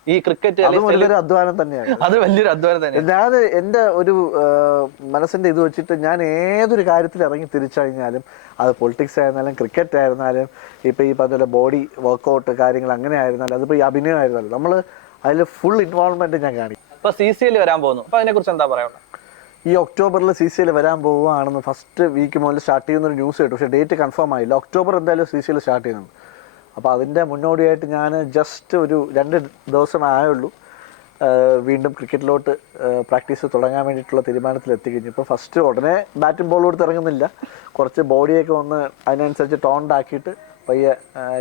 ഈ ക്രിക്കറ്റ് വലിയൊരു അധ്വാനം തന്നെയാണ്. അത് വലിയൊരു അധ്വാനം തന്നെയാണ്. ഞാൻ എൻ്റെ ഒരു മനസ്സിന്റെ ഇത് വെച്ചിട്ട് ഞാൻ ഏതൊരു കാര്യത്തിൽ ഇറങ്ങി തിരിച്ചു കഴിഞ്ഞാലും, അത് പൊളിറ്റിക്സ് ആയിരുന്നാലും ക്രിക്കറ്റ് ആയിരുന്നാലും ഇപ്പൊ ഈ പറഞ്ഞ ബോഡി വർക്കൗട്ട് കാര്യങ്ങൾ അങ്ങനെ ആയിരുന്നാലും, അതിപ്പോ ഈ അഭിനയം ആയിരുന്നാലും, നമ്മൾ അതിൽ ഫുൾ ഇൻവോൾവ്മെന്റ് ഞാൻ കാണിക്കും. ഇപ്പൊ CCL വരാൻ പോകുന്നു, അപ്പൊ അതിനെ കുറിച്ച് എന്താ പറയാ? ഈ ഒക്ടോബറിൽ CCL വരാൻ പോവുകയാണെന്ന് ഫസ്റ്റ് വീക്ക് മുതൽ സ്റ്റാർട്ട് ചെയ്യുന്നൊരു ന്യൂസ് കേട്ടു. പക്ഷേ ഡേറ്റ് കൺഫേം ആയില്ല. ഒക്ടോബർ എന്തായാലും CCL സ്റ്റാർട്ട് ചെയ്യുന്നുണ്ട്. അപ്പോൾ അതിൻ്റെ മുന്നോടിയായിട്ട് ഞാൻ ജസ്റ്റ് ഒരു 2 ദിവസമായുള്ളൂ വീണ്ടും ക്രിക്കറ്റിലോട്ട് പ്രാക്ടീസ് തുടങ്ങാൻ വേണ്ടിയിട്ടുള്ള തീരുമാനത്തിൽ എത്തിക്കഴിഞ്ഞു. ഇപ്പോൾ ഫസ്റ്റ് ഉടനെ ബാറ്റും ബോളും എടുത്ത് ഇറങ്ങുന്നില്ല, കുറച്ച് ബോഡിയൊക്കെ ഒന്ന് അതിനനുസരിച്ച് ടോൺഡ് ആക്കിയിട്ട് പയ്യെ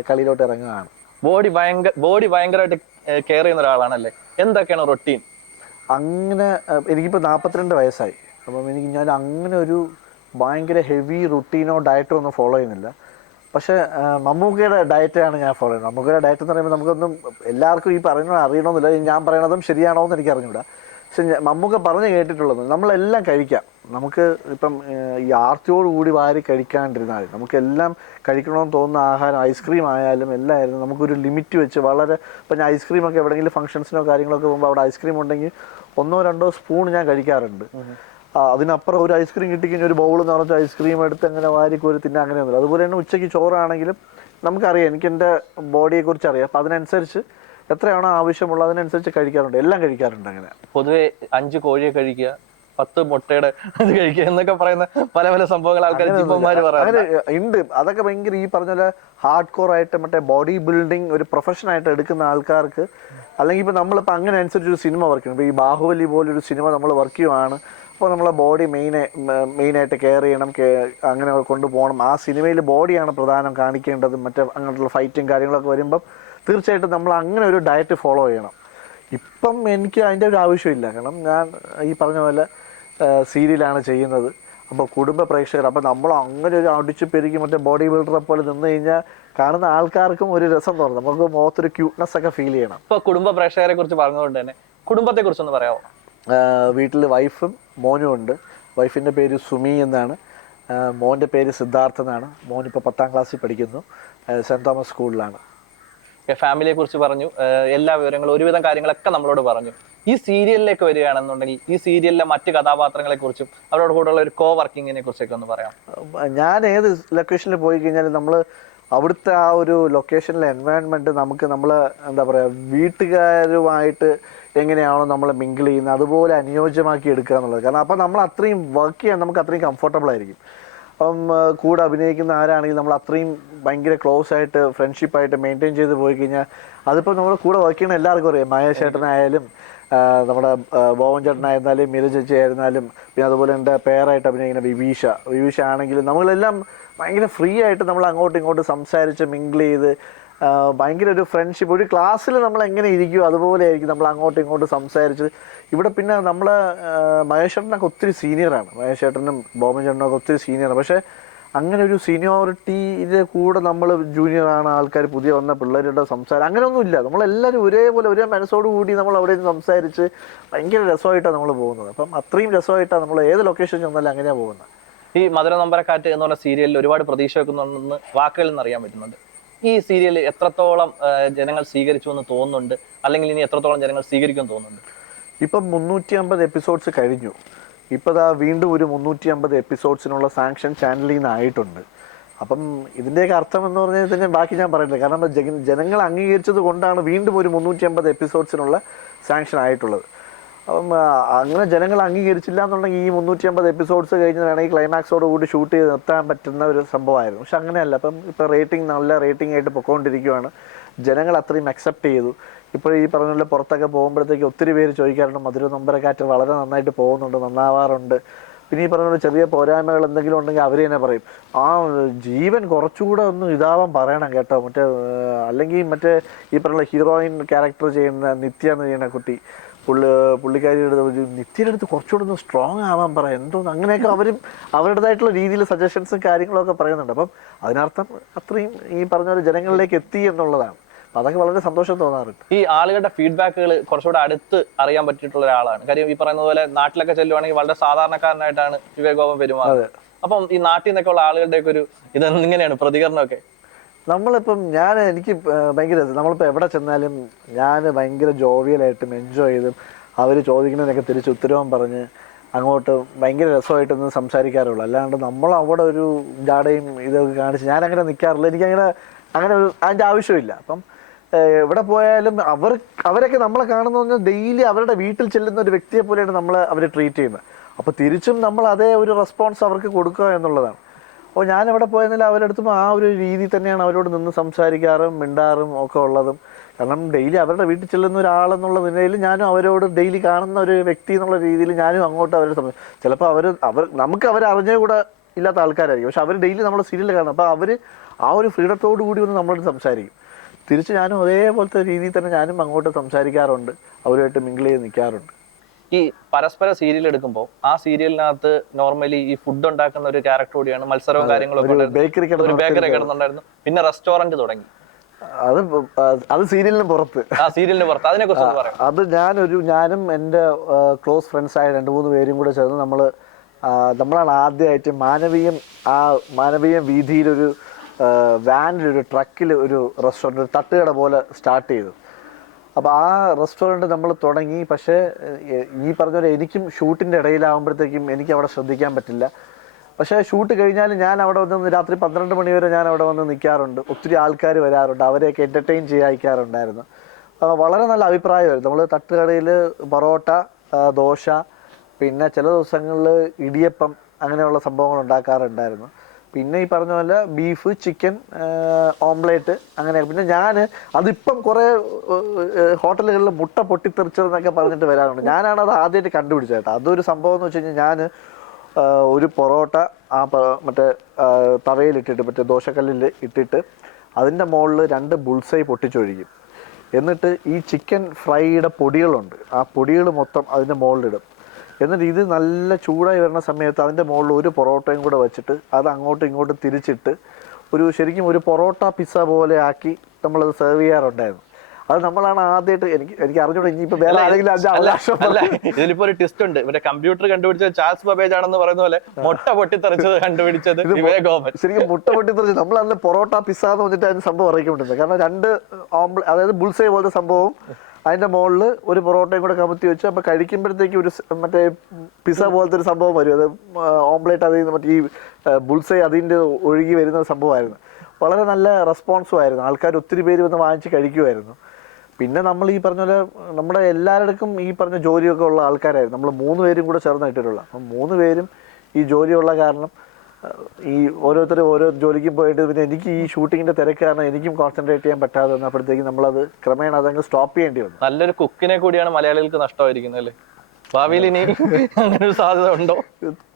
കളിയിലോട്ട് ഇറങ്ങുകയാണ്. ബോഡി ഭയങ്കരമായിട്ട് കെയർ ചെയ്യുന്ന ഒരാളാണല്ലേ? എന്തൊക്കെയാണ് റൊട്ടീൻ? അങ്ങനെ എനിക്കിപ്പോൾ 42 വയസ്സായി. അപ്പം ഞാൻ അങ്ങനെ ഒരു ഭയങ്കര ഹെവി റുട്ടീനോ ഡയറ്റോ ഒന്നും ഫോളോ ചെയ്യുന്നില്ല. പക്ഷേ മമ്മൂക്കയുടെ ഡയറ്റാണ് ഞാൻ ഫോളോ ചെയ്യുന്നത്. മമ്മൂക്കയുടെ ഡയറ്റ് എന്ന് പറയുമ്പോൾ നമുക്കൊന്നും എല്ലാവർക്കും ഈ പറയുന്നത് അറിയണമെന്നില്ല, ഞാൻ പറയണതും ശരിയാണോ എന്ന് എനിക്ക് അറിഞ്ഞൂടാ. പക്ഷെ മമ്മൂക്ക പറഞ്ഞ് കേട്ടിട്ടുള്ളത് നമ്മളെല്ലാം കഴിക്കാം. നമുക്ക് ഇപ്പം ഈ ആർത്തിയോടുകൂടി വാരി കഴിക്കാണ്ടിരുന്നാൽ നമുക്കെല്ലാം കഴിക്കണമെന്ന് തോന്നുന്ന ആഹാരം, ഐസ്ക്രീം ആയാലും എല്ലാം ആയിരുന്നു നമുക്കൊരു ലിമിറ്റ് വെച്ച് വളരെ, ഇപ്പം ഞാൻ ഐസ്ക്രീമൊക്കെ എവിടെയെങ്കിലും ഫംഗ്ഷൻസിനോ കാര്യങ്ങളൊക്കെ പോകുമ്പോൾ അവിടെ ഐസ്ക്രീം ഉണ്ടെങ്കിൽ 1-2 സ്പൂൺ ഞാൻ കഴിക്കാറുണ്ട്. അതിനപ്പുറം ഒരു ഐസ്ക്രീം കിട്ടിക്കഴിഞ്ഞാൽ ഒരു ബൗൾ നിറച്ച് ഐസ്ക്രീം എടുത്ത് അങ്ങനെ വാരിക്കോരി തിന്നാൻ അങ്ങനെയൊന്നുമില്ല. അതുപോലെ തന്നെ ഉച്ചയ്ക്ക് ചോറാണെങ്കിലും നമുക്കറിയാം, എനിക്ക് എൻ്റെ ബോഡിയെക്കുറിച്ച് അറിയാം. അപ്പം അതിനനുസരിച്ച് എത്രയാണോ ആവശ്യമുള്ളത് അതിനനുസരിച്ച് കഴിക്കാറുണ്ട്, എല്ലാം കഴിക്കാറുണ്ട്. അങ്ങനെ പൊതുവെ 5 കോഴിയെ കഴിക്കുക, 10 മുട്ടയുടെ അത് കഴിക്കുക എന്നൊക്കെ പറയുന്ന പല പല സംഭവങ്ങൾ ആൾക്കാർ അങ്ങനെ ഉണ്ട്. അതൊക്കെ ഭയങ്കര ഈ പറഞ്ഞ പോലെ ഹാർഡ് കോർ ആയിട്ട് മറ്റേ ബോഡി ബിൽഡിങ് ഒരു പ്രൊഫഷനായിട്ട് എടുക്കുന്ന ആൾക്കാർക്ക്, അല്ലെങ്കിൽ ഇപ്പം നമ്മളിപ്പോൾ അങ്ങനെ അനുസരിച്ചൊരു സിനിമ വർക്ക് ചെയ്യണം. ഇപ്പോൾ ഈ ബാഹുബലി പോലൊരു സിനിമ നമ്മൾ വർക്ക് ചെയ്യുവാണ്, അപ്പോൾ നമ്മളെ ബോഡി മെയിനായിട്ട് കെയർ ചെയ്യണം, അങ്ങനെ കൊണ്ടുപോകണം. ആ സിനിമയിൽ ബോഡിയാണ് പ്രധാനം കാണിക്കേണ്ടത്. മറ്റേ അങ്ങോട്ടുള്ള ഫൈറ്റും കാര്യങ്ങളൊക്കെ വരുമ്പം തീർച്ചയായിട്ടും നമ്മൾ അങ്ങനെ ഒരു ഡയറ്റ് ഫോളോ ചെയ്യണം. ഇപ്പം എനിക്ക് അതിൻ്റെ ഒരു ആവശ്യമില്ല. കാരണം ഞാൻ ഈ പറഞ്ഞ പോലെ സീരിയലാണ് ചെയ്യുന്നത്. അപ്പോൾ കുടുംബ പ്രേക്ഷകർ, അപ്പോൾ നമ്മൾ അങ്ങനെ ഒരു അടിച്ച് പെരുക്കി മറ്റേ ബോഡി ബിൽഡറെ പോലെ നിന്ന് കഴിഞ്ഞാൽ കാണുന്ന ആൾക്കാർക്കും ഒരു രസം തോന്നും, നമുക്ക് മുഖത്തൊരു ക്യൂട്ട്നെസ് ഒക്കെ ഫീൽ ചെയ്യണം. ഇപ്പോൾ കുടുംബ പ്രേക്ഷകരെ കുറിച്ച് പറഞ്ഞുകൊണ്ട് തന്നെ കുടുംബത്തെ കുറിച്ചൊന്ന് പറയാമോ? വീട്ടിൽ വൈഫും മോനും ഉണ്ട്. വൈഫിൻ്റെ പേര് സുമി എന്നാണ്, മോൻ്റെ പേര് സിദ്ധാർത്ഥ് എന്നാണ്. മോനിപ്പോൾ 10ാം ക്ലാസ്സിൽ പഠിക്കുന്നു, സെൻറ് തോമസ് സ്കൂളിലാണ്. ഫാമിലിയെ കുറിച്ച് പറഞ്ഞു, എല്ലാ വിവരങ്ങളും ഒരുവിധം കാര്യങ്ങളൊക്കെ നമ്മളോട് പറഞ്ഞു. ഈ സീരിയലിലേക്ക് വരികയാണെന്നുണ്ടെങ്കിൽ ഈ സീരിയലിലെ മറ്റ് കഥാപാത്രങ്ങളെ കുറിച്ചും അവരോട് കൂടെയുള്ള ഒരു കോ വർക്കിങ്ങിനെ കുറിച്ചൊക്കെ ഒന്ന് പറയാം. ഞാൻ ഏത് ലൊക്കേഷനിൽ പോയി കഴിഞ്ഞാലും നമ്മൾ അവിടുത്തെ ആ ഒരു ലൊക്കേഷനിലെ എൻവയോൺമെൻറ്റ് നമുക്ക് നമ്മൾ എന്താ പറയുക, വീട്ടുകാരുമായിട്ട് എങ്ങനെയാണോ നമ്മൾ മിങ്കിൾ ചെയ്യുന്നത് അതുപോലെ അനുയോജ്യമാക്കി എടുക്കുക എന്നുള്ളത്. കാരണം അപ്പം നമ്മൾ അത്രയും വർക്ക് ചെയ്യാൻ നമുക്ക് അത്രയും കംഫർട്ടബിൾ ആയിരിക്കും. അപ്പം കൂടെ അഭിനയിക്കുന്ന ആരാണെങ്കിൽ നമ്മൾ അത്രയും ഭയങ്കര ക്ലോസ് ആയിട്ട് ഫ്രണ്ട്ഷിപ്പായിട്ട് മെയിൻറ്റെയിൻ ചെയ്ത് പോയി കഴിഞ്ഞാൽ അതിപ്പോൾ നമ്മൾ കൂടെ വർക്ക് ചെയ്യണ എല്ലാവർക്കും അറിയാം. മഹേഷ് ചേട്ടനായാലും നമ്മുടെ ബോവൻ ചേട്ടനായിരുന്നാലും മീര ചേച്ചി ആയിരുന്നാലും, പിന്നെ അതുപോലെ എൻ്റെ പേരായിട്ട് അഭിനയിക്കുന്ന വിവീഷ ആണെങ്കിലും നമ്മളെല്ലാം ഭയങ്കര ഫ്രീ ആയിട്ട് നമ്മൾ അങ്ങോട്ടും ഇങ്ങോട്ടും സംസാരിച്ച് മിങ്കിൾ ചെയ്ത് ഭയങ്കര ഒരു ഫ്രണ്ട്ഷിപ്പ്. ഒരു ക്ലാസ്സിൽ നമ്മൾ എങ്ങനെ ഇരിക്കുമോ അതുപോലെ ആയിരിക്കും നമ്മൾ അങ്ങോട്ടും ഇങ്ങോട്ടും സംസാരിച്ച്. ഇവിടെ പിന്നെ നമ്മൾ മഹേഷ് ചേട്ടനൊക്കെ ഒത്തിരി സീനിയറാണ്, മഹേഷ് ചേട്ടനും ബോബൻ ചേട്ടനൊക്കെ ഒത്തിരി സീനിയറാണ്. പക്ഷേ അങ്ങനെ ഒരു സീനിയോറിറ്റിയുടെ കൂടെ നമ്മൾ ജൂനിയറാണ് ആൾക്കാർ, പുതിയ വന്ന പിള്ളേരുടെ സംസാരം അങ്ങനെയൊന്നുമില്ല. നമ്മളെല്ലാവരും ഒരേപോലെ ഒരേ മനസ്സോടുകൂടി നമ്മൾ അവിടെ നിന്ന് സംസാരിച്ച് ഭയങ്കര രസമായിട്ടാണ് നമ്മൾ പോകുന്നത്. അപ്പം അത്രയും രസമായിട്ടാണ് നമ്മൾ ഏത് ലൊക്കേഷനിൽ ചെന്നാലും അങ്ങനെയാണ് പോകുന്നത്. ഈ മധുര നൊമ്പരക്കാറ്റ് എന്ന് പറഞ്ഞ സീരിയലിൽ ഒരുപാട് പ്രതീക്ഷ വെക്കുന്നുണ്ടെന്ന് വാക്കുകളിൽ നിന്ന് അറിയാൻ പറ്റുന്നുണ്ട്. ഈ സീരിയൽ എത്രത്തോളം ജനങ്ങൾ സ്വീകരിച്ചു എന്ന് തോന്നുന്നുണ്ട്, അല്ലെങ്കിൽ ഇനി എത്രത്തോളം ജനങ്ങൾ സ്വീകരിക്കുമെന്ന് തോന്നുന്നുണ്ട്? ഇപ്പം 350 എപ്പിസോഡ്സ് കഴിഞ്ഞു. ഇപ്പോൾ വീണ്ടും ഒരു 350 എപ്പിസോഡ്സിനുള്ള സാങ്ഷൻ ചാനലിൽ നിന്ന് ആയിട്ടുണ്ട്. അപ്പം ഇതിൻ്റെയൊക്കെ അർത്ഥം എന്ന് പറഞ്ഞാൽ തന്നെ ബാക്കി ഞാൻ പറയട്ടെ. കാരണം ജനങ്ങൾ അംഗീകരിച്ചത് കൊണ്ടാണ് വീണ്ടും ഒരു 350 എപ്പിസോഡ്സിനുള്ള സാങ്ഷൻ ആയിട്ടുള്ളത്. അപ്പം അങ്ങനെ ജനങ്ങൾ അംഗീകരിച്ചില്ല എന്നുണ്ടെങ്കിൽ ഈ 350 എപ്പിസോഡ്സ് കഴിഞ്ഞ് വേണമെങ്കിൽ ക്ലൈമാക്സോട് കൂടി ഷൂട്ട് ചെയ്ത് നിർത്താൻ പറ്റുന്ന ഒരു സംഭവമായിരുന്നു. പക്ഷെ അങ്ങനെയല്ല. ഇപ്പോൾ റേറ്റിംഗ് നല്ല റേറ്റിംഗ് ആയിട്ട് പൊയ്ക്കൊണ്ടിരിക്കുകയാണ്. ജനങ്ങൾ അത്രയും അക്സെപ്റ്റ് ചെയ്തു. ഇപ്പോൾ ഈ പറഞ്ഞ പോലെ പുറത്തൊക്കെ പോകുമ്പോഴത്തേക്ക് ഒത്തിരി പേര് ചോദിക്കാറുണ്ട്, മധുര നൊമ്പരക്കാറ്റ് വളരെ നന്നായിട്ട് പോകുന്നുണ്ട്, നന്നാവാറുണ്ട്. പിന്നെ ഈ പറഞ്ഞ പോലെ ചെറിയ പോരായ്മകൾ എന്തെങ്കിലും ഉണ്ടെങ്കിൽ അവർ തന്നെ പറയും, ആ ജീവൻ കുറച്ചുകൂടെ ഒന്ന് ഇതാവാൻ പറയണം കേട്ടോ. അല്ലെങ്കിൽ ഈ പറഞ്ഞ ഹീറോയിൻ ക്യാരക്ടർ ചെയ്യുന്ന നിത്യ എന്ന് ചെയ്യുന്ന കുട്ടി, പുള്ളിക്കാരിയുടെ നിത്യയുടെ അടുത്ത് കുറച്ചുകൂടെ ഒന്ന് സ്ട്രോങ് ആവാൻ പറയാം, എന്തോന്ന് അങ്ങനെയൊക്കെ അവരും അവരുടേതായിട്ടുള്ള രീതിയിൽ സജഷൻസും കാര്യങ്ങളൊക്കെ പറയുന്നുണ്ട്. അപ്പം അതിനർത്ഥം അത്രയും ഈ പറഞ്ഞ പോലെ ജനങ്ങളിലേക്ക് എത്തി എന്നുള്ളതാണ്. അപ്പം അതൊക്കെ വളരെ സന്തോഷം തോന്നാറുണ്ട്. ഈ ആളുകളുടെ ഫീഡ്ബാക്കുകൾ കുറച്ചുകൂടെ അടുത്ത് അറിയാൻ പറ്റിയിട്ടുള്ള ഒരാളാണ്. കാര്യം ഈ പറയുന്ന പോലെ നാട്ടിലൊക്കെ ചെല്ലുവാണെങ്കിൽ വളരെ സാധാരണക്കാരനായിട്ടാണ് വിവേക് ഗോപൻ പെരുമാറുന്നത്. അപ്പം ഈ നാട്ടിൽ നിന്നൊക്കെ ഉള്ള ആളുകളുടെയൊക്കെ ഒരു ഇതെങ്ങനെയാണ് പ്രതികരണമൊക്കെ? നമ്മളിപ്പം എനിക്ക് ഭയങ്കര നമ്മളിപ്പോൾ എവിടെ ചെന്നാലും ഞാൻ ഭയങ്കര ജോവിയലായിട്ടും എൻജോയ് ചെയ്തും അവർ ചോദിക്കുന്നതിനൊക്കെ തിരിച്ച് ഉത്തരവും പറഞ്ഞ് അങ്ങോട്ട് ഭയങ്കര രസമായിട്ടൊന്നും സംസാരിക്കാറുള്ളൂ. അല്ലാണ്ട് നമ്മൾ അവിടെ ഒരു ജാടയും ഇതൊക്കെ കാണിച്ച് ഞാനങ്ങനെ നിൽക്കാറില്ല. അങ്ങനെ അതിൻ്റെ ആവശ്യമില്ല. അപ്പം എവിടെ പോയാലും അവരൊക്കെ നമ്മളെ കാണുന്ന പറഞ്ഞാൽ ഡെയിലി അവരുടെ വീട്ടിൽ ചെല്ലുന്ന ഒരു വ്യക്തിയെ പോലെയാണ് അവർ ട്രീറ്റ് ചെയ്യുന്നത്. അപ്പോൾ തിരിച്ചും നമ്മൾ അതേ ഒരു റെസ്പോൺസ് അവർക്ക് കൊടുക്കുക എന്നുള്ളതാണ്. അപ്പോൾ ഞാൻ എവിടെ പോയെന്നാലും അവരുടെ അടുത്തും ആ ഒരു രീതി തന്നെയാണ് അവരോട് നിന്ന് സംസാരിക്കാറും മിണ്ടാറും ഒക്കെ ഉള്ളതും. കാരണം ഡെയിലി അവരുടെ വീട്ടിൽ ചെല്ലുന്ന ഒരാളെന്നുള്ള നിലയിൽ ഞാനും അവരോട് ഡെയിലി കാണുന്ന ഒരു വ്യക്തി എന്നുള്ള രീതിയിൽ ഞാനും അങ്ങോട്ട് അവരോട് ചിലപ്പോൾ നമുക്ക് അവരെ അറിഞ്ഞേ കൂടെ ഇല്ലാത്ത ആൾക്കാരായിരിക്കും. പക്ഷെ അവർ ഡെയിലി നമ്മുടെ സീരിയൽ കാണും. അപ്പോൾ അവർ ആ ഒരു ഫ്രീഡത്തോടു കൂടി ഒന്ന് നമ്മളോട് സംസാരിക്കും. തിരിച്ച് ഞാനും അതേപോലത്തെ രീതിയിൽ തന്നെ ഞാനും അങ്ങോട്ട് സംസാരിക്കാറുണ്ട്, അവരുമായിട്ട് മിങ്കിൾ ചെയ്ത് നിൽക്കാറുണ്ട്. ഈ പരസ്പര സീരിയൽ എടുക്കുമ്പോൾ ആ സീരിയലിനകത്ത് നോർമലി ഈ ഫുഡ് ഉണ്ടാക്കുന്ന ഒരു ക്യാരക്ടർ കൂടിയാണ്, മത്സരവും കാര്യങ്ങളൊക്കെ ഒരു ബേക്കറി കിടന്നുണ്ടായിരുന്നു, പിന്നെ റെസ്റ്റോറന്റ് തുടങ്ങി. അത് സീരിയലിന് പുറത്ത്, അതിനെ കുറിച്ച് പറയാം. അത് ഞാനും എൻ്റെ ക്ലോസ് ഫ്രണ്ട്സായ 2-3 പേരും കൂടെ ചേർന്ന് നമ്മളാണ് ആദ്യമായിട്ട് മാനവീയം വീതിയിലൊരു വാനിലൊരു ട്രക്കിൽ ഒരു റെസ്റ്റോറൻറ്റ്, ഒരു തട്ടുകട പോലെ സ്റ്റാർട്ട് ചെയ്തു. അപ്പോൾ ആ റെസ്റ്റോറൻറ്റ് നമ്മൾ തുടങ്ങി. പക്ഷേ ഈ പറഞ്ഞ പോലെ എനിക്കും ഷൂട്ടിൻ്റെ ഇടയിലാകുമ്പോഴത്തേക്കും എനിക്ക് അവിടെ ശ്രദ്ധിക്കാൻ പറ്റില്ല. പക്ഷേ ഷൂട്ട് കഴിഞ്ഞാൽ ഞാൻ അവിടെ വന്ന് രാത്രി 12 മണി വരെ ഞാൻ അവിടെ വന്ന് നിൽക്കാറുണ്ട്. ഒത്തിരി ആൾക്കാർ വരാറുണ്ട്, അവരെയൊക്കെ എൻ്റർടൈൻ ചെയ്യിക്കാറുണ്ടായിരുന്നു. വളരെ നല്ല അഭിപ്രായമായിരുന്നു. നമ്മൾ തട്ടുകടയിൽ പൊറോട്ട, ദോശ, പിന്നെ ചില ദിവസങ്ങളിൽ ഇടിയപ്പം, അങ്ങനെയുള്ള സംഭവങ്ങൾ ഉണ്ടാക്കാറുണ്ടായിരുന്നു. പിന്നെ ഈ പറഞ്ഞ പോലെ ബീഫ്, ചിക്കൻ, ഓംലേറ്റ്, അങ്ങനെ. പിന്നെ അതിപ്പം കുറേ ഹോട്ടലുകളിൽ മുട്ട പൊട്ടിത്തെറിച്ചതെന്നൊക്കെ പറഞ്ഞിട്ട് വരാറുണ്ട്. ഞാനാണ് അത് ആദ്യമായിട്ട് കണ്ടുപിടിച്ചത് കേട്ടോ. അതൊരു സംഭവം എന്ന് വെച്ച് കഴിഞ്ഞാൽ ഒരു പൊറോട്ട മറ്റേ തവയിലിട്ടിട്ട്, മറ്റേ ദോശക്കല്ലിൽ ഇട്ടിട്ട് അതിൻ്റെ മുകളിൽ 2 ബുൾസൈ പൊട്ടിച്ചൊഴിക്കും. എന്നിട്ട് ഈ ചിക്കൻ ഫ്രൈയുടെ പൊടികളുണ്ട്, ആ പൊടികൾ മൊത്തം അതിൻ്റെ മുകളിലിടും. എന്നിട്ട് ഇത് നല്ല ചൂടായി വരുന്ന സമയത്ത് അതിൻ്റെ മുകളിൽ ഒരു പൊറോട്ടയും കൂടെ വെച്ചിട്ട് അത് അങ്ങോട്ടും ഇങ്ങോട്ടും തിരിച്ചിട്ട് ശരിക്കും ഒരു പൊറോട്ട പിസ്സ പോലെ ആക്കി നമ്മളത് സെർവ് ചെയ്യാറുണ്ടായിരുന്നു. അത് നമ്മളാണ് ആദ്യമായിട്ട്. എനിക്ക് അറിഞ്ഞൂടെ ഇനിയിപ്പോൾ വേറെ ആരെങ്കിലും. ഇതിലിപ്പോ ഒരു ട്വിസ്റ്റ് ഉണ്ട്. മറ്റേ കമ്പ്യൂട്ടർ കണ്ടുപിടിച്ചത് ചാൾസ് ബബേജ് ആണെന്ന് പറയുന്ന പോലെ മുട്ട പൊട്ടിത്തെറിച്ചത് കണ്ടുപിടിച്ചത് ശരിക്കും മുട്ട പൊട്ടിത്തെറിച്ചത്. നമ്മൾ അന്ന് പൊറോട്ട പിസ്സ എന്ന് പറഞ്ഞിട്ട് അതിന് സംഭവം അറിയിക്കൊണ്ടിരുന്നത്. കാരണം 2 അതായത് ബുൾസൈ പോലത്തെ സംഭവം അതിൻ്റെ മുകളിൽ ഒരു പൊറോട്ടയും കൂടെ കമത്തി വെച്ച് അപ്പോൾ കഴിക്കുമ്പോഴത്തേക്ക് മറ്റേ പിസ്സ പോലത്തെ ഒരു സംഭവം വരും. അത് ഓംപ്ലേറ്റ് അതിൽ നിന്ന് മറ്റേ ഈ ബുൾസൈ അതിൻ്റെ ഒഴുകി വരുന്ന സംഭവമായിരുന്നു. വളരെ നല്ല റെസ്പോൺസും ആയിരുന്നു. ആൾക്കാർ ഒത്തിരി പേര് വന്ന് വാങ്ങിച്ച് കഴിക്കുമായിരുന്നു. പിന്നെ നമ്മൾ ഈ പറഞ്ഞ പോലെ നമ്മുടെ എല്ലാവരുടെക്കും ഈ പറഞ്ഞ ജോലിയൊക്കെ ഉള്ള ആൾക്കാരായിരുന്നു. നമ്മൾ 3 പേരും കൂടെ ചേർന്ന് ഇട്ടിട്ടുള്ള. അപ്പം 3 പേരും ഈ ജോലിയുള്ള കാരണം ഈ ഓരോരുത്തരും ഓരോ ജോലിക്കും പോയിട്ട് പിന്നെ എനിക്ക് ഈ ഷൂട്ടിങ്ങിന്റെ തിരക്ക് കാരണം എനിക്കും കോൺസെൻട്രേറ്റ് ചെയ്യാൻ പറ്റാതെ വന്നപ്പോഴത്തേക്കും നമ്മളത് ക്രമേണ അതങ്ങ് സ്റ്റോപ്പ് ചെയ്യേണ്ടി വന്നു. നല്ലൊരു കുക്കിനെ കൂടിയാണ് മലയാളികൾക്ക് നഷ്ടമായിരിക്കുന്നത് അല്ലേ? ഭാവിയിൽ ഇനി അങ്ങനെ ഒരു സാധ്യത ഉണ്ടോ?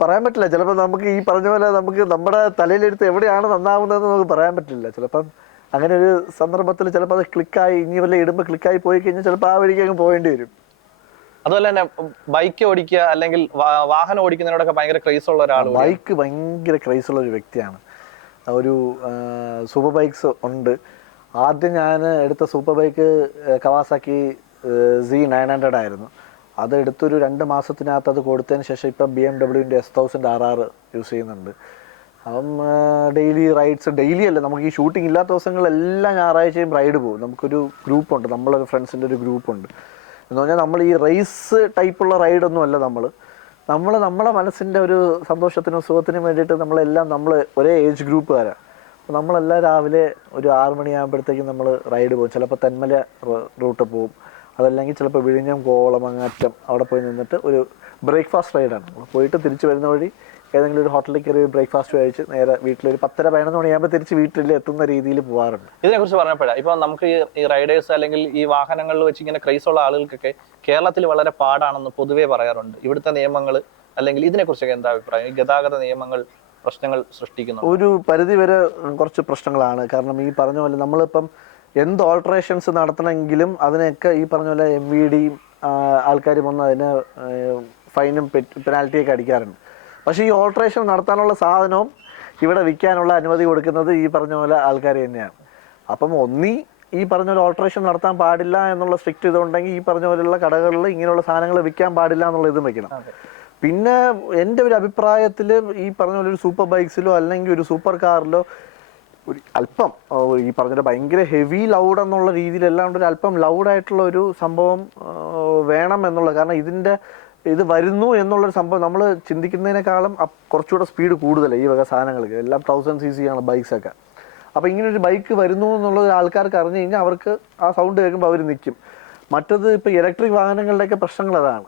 പറയാൻ പറ്റില്ല. ചിലപ്പോൾ നമുക്ക് ഈ പറഞ്ഞ പോലെ നമുക്ക് നമ്മുടെ തലയിലെടുത്ത് എവിടെയാണ് നന്നാവുന്നതെന്ന് നമുക്ക് പറയാൻ പറ്റില്ല. ചിലപ്പം അങ്ങനെ ഒരു സന്ദർഭത്തിൽ ചിലപ്പോൾ അത് ക്ലിക്കായി ഇനി വല്ല ഇടുമ്പോൾ ക്ലിക്കായി പോയി കഴിഞ്ഞാൽ ചിലപ്പോൾ ആ വഴിക്ക് അങ്ങ് പോകേണ്ടി വരും. അതുപോലെ തന്നെ ബൈക്ക് ഓടിക്കുക അല്ലെങ്കിൽ വാഹനം ഓടിക്കുന്നതിനോടൊക്കെ ഭയങ്കര ക്രൈസ് ഉള്ള ഒരാൾ. ബൈക്ക് ഭയങ്കര ക്രൈസ് ഉള്ള ഒരു വ്യക്തിയാണ്. ഒരു സൂപ്പർ ബൈക്സ് ഉണ്ട്. ആദ്യം ഞാൻ എടുത്ത സൂപ്പർ ബൈക്ക് കവാസാക്കി Z900 ആയിരുന്നു. അത് എടുത്തൊരു 2 മാസത്തിനകത്ത് അത് കൊടുത്തതിന് ശേഷം ഇപ്പം BMW S1000 RR യൂസ് ചെയ്യുന്നുണ്ട്. അപ്പം ഡെയിലി റൈഡ്സ്, ഡെയിലി അല്ല, നമുക്ക് ഈ ഷൂട്ടിംഗ് ഇല്ലാത്ത ദിവസങ്ങളെല്ലാം ഞായറാഴ്ചയും റൈഡ് പോകും. നമുക്കൊരു ഗ്രൂപ്പുണ്ട്, നമ്മളൊരു ഫ്രണ്ട്സിൻ്റെ ഒരു ഗ്രൂപ്പുണ്ട്. എന്ന് പറഞ്ഞാൽ നമ്മൾ ഈ റേസ് ടൈപ്പുള്ള റൈഡൊന്നും അല്ല. നമ്മളെ മനസ്സിൻ്റെ ഒരു സന്തോഷത്തിനും സുഖത്തിനും വേണ്ടിയിട്ട് നമ്മൾ ഒരേ ഏജ് ഗ്രൂപ്പുകാരാണ്. അപ്പോൾ നമ്മളെല്ലാം രാവിലെ ഒരു 6 മണിയാകുമ്പോഴത്തേക്കും നമ്മൾ റൈഡ് പോകും. ചിലപ്പോൾ തെന്മല റൂട്ട് പോകും, അതല്ലെങ്കിൽ ചിലപ്പോൾ വിഴിഞ്ഞം, കോവളം, അങ്ങാറ്റം അവിടെ പോയി നിന്നിട്ട് ഒരു ബ്രേക്ക്ഫാസ്റ്റ് റൈഡാണ്. പോയിട്ട് തിരിച്ച് വരുന്ന വഴി ഏതെങ്കിലും ഒരു ഹോട്ടലിൽ കയറി ബ്രേക്ക്ഫാസ്റ്റ് കഴിച്ച് നേരെ വീട്ടിലൊരു 10:30-11 മണിയാകുമ്പോൾ തിരിച്ച് വീട്ടിൽ എത്തുന്ന രീതിയിൽ പോകാറുണ്ട്. ഇതിനെക്കുറിച്ച് പറഞ്ഞപ്പോഴാണ് ഇപ്പൊ നമുക്ക് ഈ റൈഡേഴ്സ് അല്ലെങ്കിൽ ഈ വാഹനങ്ങളിൽ വെച്ച് ഇങ്ങനെ ക്രൈസ് ഉള്ള ആളുകൾക്കൊക്കെ കേരളത്തിൽ വളരെ പാടാണെന്ന് പൊതുവേ പറയാറുണ്ട്. ഇവിടുത്തെ നിയമങ്ങൾ അല്ലെങ്കിൽ ഇതിനെക്കുറിച്ചൊക്കെ എന്താ അഭിപ്രായം? ഗതാഗത നിയമങ്ങൾ പ്രശ്നങ്ങൾ സൃഷ്ടിക്കുന്നു. ഒരു പരിധി വരെ കുറച്ച് പ്രശ്നങ്ങളാണ്. കാരണം ഈ പറഞ്ഞ പോലെ നമ്മളിപ്പം എന്ത് ഓൾട്ടറേഷൻസ് നടത്തണമെങ്കിലും അതിനൊക്കെ ഈ പറഞ്ഞ പോലെ MVD ആൾക്കാർ വന്ന് അതിന് ഫൈനും പെനാൽറ്റിയൊക്കെ അടിക്കാറുണ്ട്. പക്ഷേ ഈ ഓൾട്ടറേഷൻ നടത്താനുള്ള സാധനവും ഇവിടെ വിൽക്കാനുള്ള അനുമതി കൊടുക്കുന്നത് ഈ പറഞ്ഞ പോലെ ആൾക്കാർ തന്നെയാണ്. അപ്പം ഈ പറഞ്ഞ പോലെ ഓൾട്ടറേഷൻ നടത്താൻ പാടില്ല എന്നുള്ള സ്ട്രിക്റ്റ് ഇതുണ്ടെങ്കിൽ ഈ പറഞ്ഞ പോലെയുള്ള കടകളിൽ ഇങ്ങനെയുള്ള സാധനങ്ങൾ വിൽക്കാൻ പാടില്ല എന്നുള്ള ഇതും വെക്കണം. പിന്നെ എൻ്റെ ഒരു അഭിപ്രായത്തിൽ ഈ പറഞ്ഞ പോലെ ഒരു സൂപ്പർ ബൈക്സിലോ അല്ലെങ്കിൽ ഒരു സൂപ്പർ കാറിലോ ഒരു അല്പം ഈ പറഞ്ഞ ഭയങ്കര ഹെവി ലൗഡ് എന്നുള്ള രീതിയിലല്ലാണ്ട് ഒരു അല്പം ലൗഡായിട്ടുള്ള ഒരു സംഭവം വേണം എന്നുള്ളത്. കാരണം ഇത് വരുന്നു എന്നുള്ളൊരു സംഭവം നമ്മൾ ചിന്തിക്കുന്നതിനേക്കാളും കുറച്ചുകൂടെ സ്പീഡ് കൂടുതലാണ് ഈ വക സാധനങ്ങൾക്ക്. എല്ലാം 1000cc ആണ് ബൈക്സൊക്കെ. അപ്പോൾ ഇങ്ങനൊരു ബൈക്ക് വരുന്നു എന്നുള്ളത് ആൾക്കാർക്ക് അറിഞ്ഞു കഴിഞ്ഞാൽ അവർക്ക് ആ സൗണ്ട് കേൾക്കുമ്പോൾ അവർ നിൽക്കും. മറ്റത് ഇപ്പോൾ ഇലക്ട്രിക് വാഹനങ്ങളുടെയൊക്കെ പ്രശ്നങ്ങൾ അതാണ്.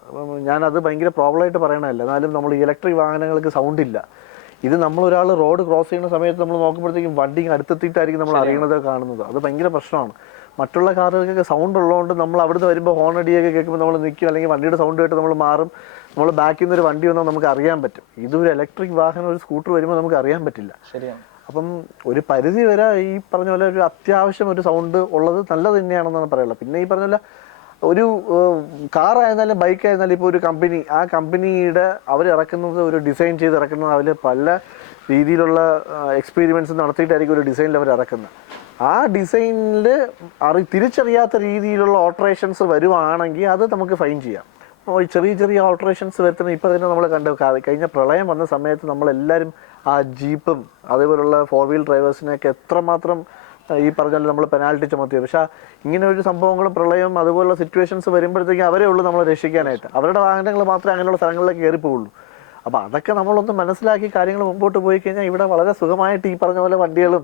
ഞാനത് ഭയങ്കര പ്രോബ്ലമായിട്ട് പറയണമല്ല, എന്നാലും നമ്മൾ ഇലക്ട്രിക് വാഹനങ്ങൾക്ക് സൗണ്ട് ഇല്ല. ഇത് നമ്മളൊരാൾ റോഡ് ക്രോസ് ചെയ്യുന്ന സമയത്ത് നമ്മൾ നോക്കുമ്പോഴത്തേക്കും വണ്ടി അടുത്തെത്തിയിട്ടായിരിക്കും നമ്മൾ അറിയണത് കാണുന്നത്. അത് ഭയങ്കര പ്രശ്നമാണ്. മറ്റുള്ള കാറുകൾക്കൊക്കെ സൗണ്ട് ഉള്ളതുകൊണ്ട് നമ്മൾ അവിടുന്ന് വരുമ്പോൾ ഹോൺ അടിയൊക്കെ കേൾക്കുമ്പോൾ നമ്മൾ നിൽക്കും, അല്ലെങ്കിൽ വണ്ടിയുടെ സൗണ്ട് കേട്ട് നമ്മൾ മാറും. നമ്മൾ ബാക്കിൽ നിന്ന് ഒരു വണ്ടി വന്നാൽ നമുക്ക് അറിയാൻ പറ്റും. ഇതൊരു ഇലക്ട്രിക് വാഹനം, ഒരു സ്കൂട്ടർ വരുമ്പോൾ നമുക്ക് അറിയാൻ പറ്റില്ല. ശരിയാണ്. അപ്പം ഒരു പരിധി വരെ ഈ പറഞ്ഞ പോലെ ഒരു അത്യാവശ്യം ഒരു സൗണ്ട് ഉള്ളത് നല്ലത് തന്നെയാണെന്നാണ് പറയുള്ളത്. പിന്നെ ഈ പറഞ്ഞ പോലെ ഒരു കാറായിരുന്നാലും ബൈക്കായിരുന്നാലും ഇപ്പോൾ ഒരു കമ്പനി, ആ കമ്പനിയുടെ അവർ ഒരു ഡിസൈൻ ചെയ്ത് ഇറക്കുന്നത് അവർ പല രീതിയിലുള്ള എക്സ്പീരിമെൻറ്റ്സ് നടത്തിയിട്ടായിരിക്കും ഒരു ഡിസൈനിൽ അവർ ഇറക്കുന്നത്. ആ ഡിസൈനിൽ തിരിച്ചറിയാത്ത രീതിയിലുള്ള ഓൾട്ടറേഷൻസ് വരുവാണെങ്കിൽ അത് നമുക്ക് ഫൈൻ ചെയ്യാം. ചെറിയ ചെറിയ ഓൾട്ടറേഷൻസ് വരുത്തുന്നത് ഇപ്പോൾ തന്നെ നമ്മൾ കണ്ടു. കഴിഞ്ഞ പ്രളയം വന്ന സമയത്ത് നമ്മളെല്ലാവരും ആ ജീപ്പും അതേപോലുള്ള 4-wheel ഡ്രൈവേഴ്സിനെയൊക്കെ എത്രമാത്രം ഈ പറഞ്ഞാൽ നമ്മൾ പെനാൽറ്റി ചുമത്തിയത്. പക്ഷേ ഇങ്ങനെ ഒരു സംഭവങ്ങളും പ്രളയം അതുപോലുള്ള സിറ്റുവേഷൻസ് വരുമ്പോഴത്തേക്കും അവരേ ഉള്ളൂ നമ്മളെ രക്ഷിക്കാനായിട്ട്. അവരുടെ വാഹനങ്ങൾ മാത്രമേ അങ്ങനെയുള്ള സ്ഥലങ്ങളിലേക്ക് കയറിപ്പോവുള്ളൂ. അപ്പോൾ അതൊക്കെ നമ്മളൊന്ന് മനസ്സിലാക്കി കാര്യങ്ങൾ മുമ്പോട്ട് പോയി കഴിഞ്ഞാൽ ഇവിടെ വളരെ സുഖമായിട്ട് ഈ പറഞ്ഞ പോലെ വണ്ടികളും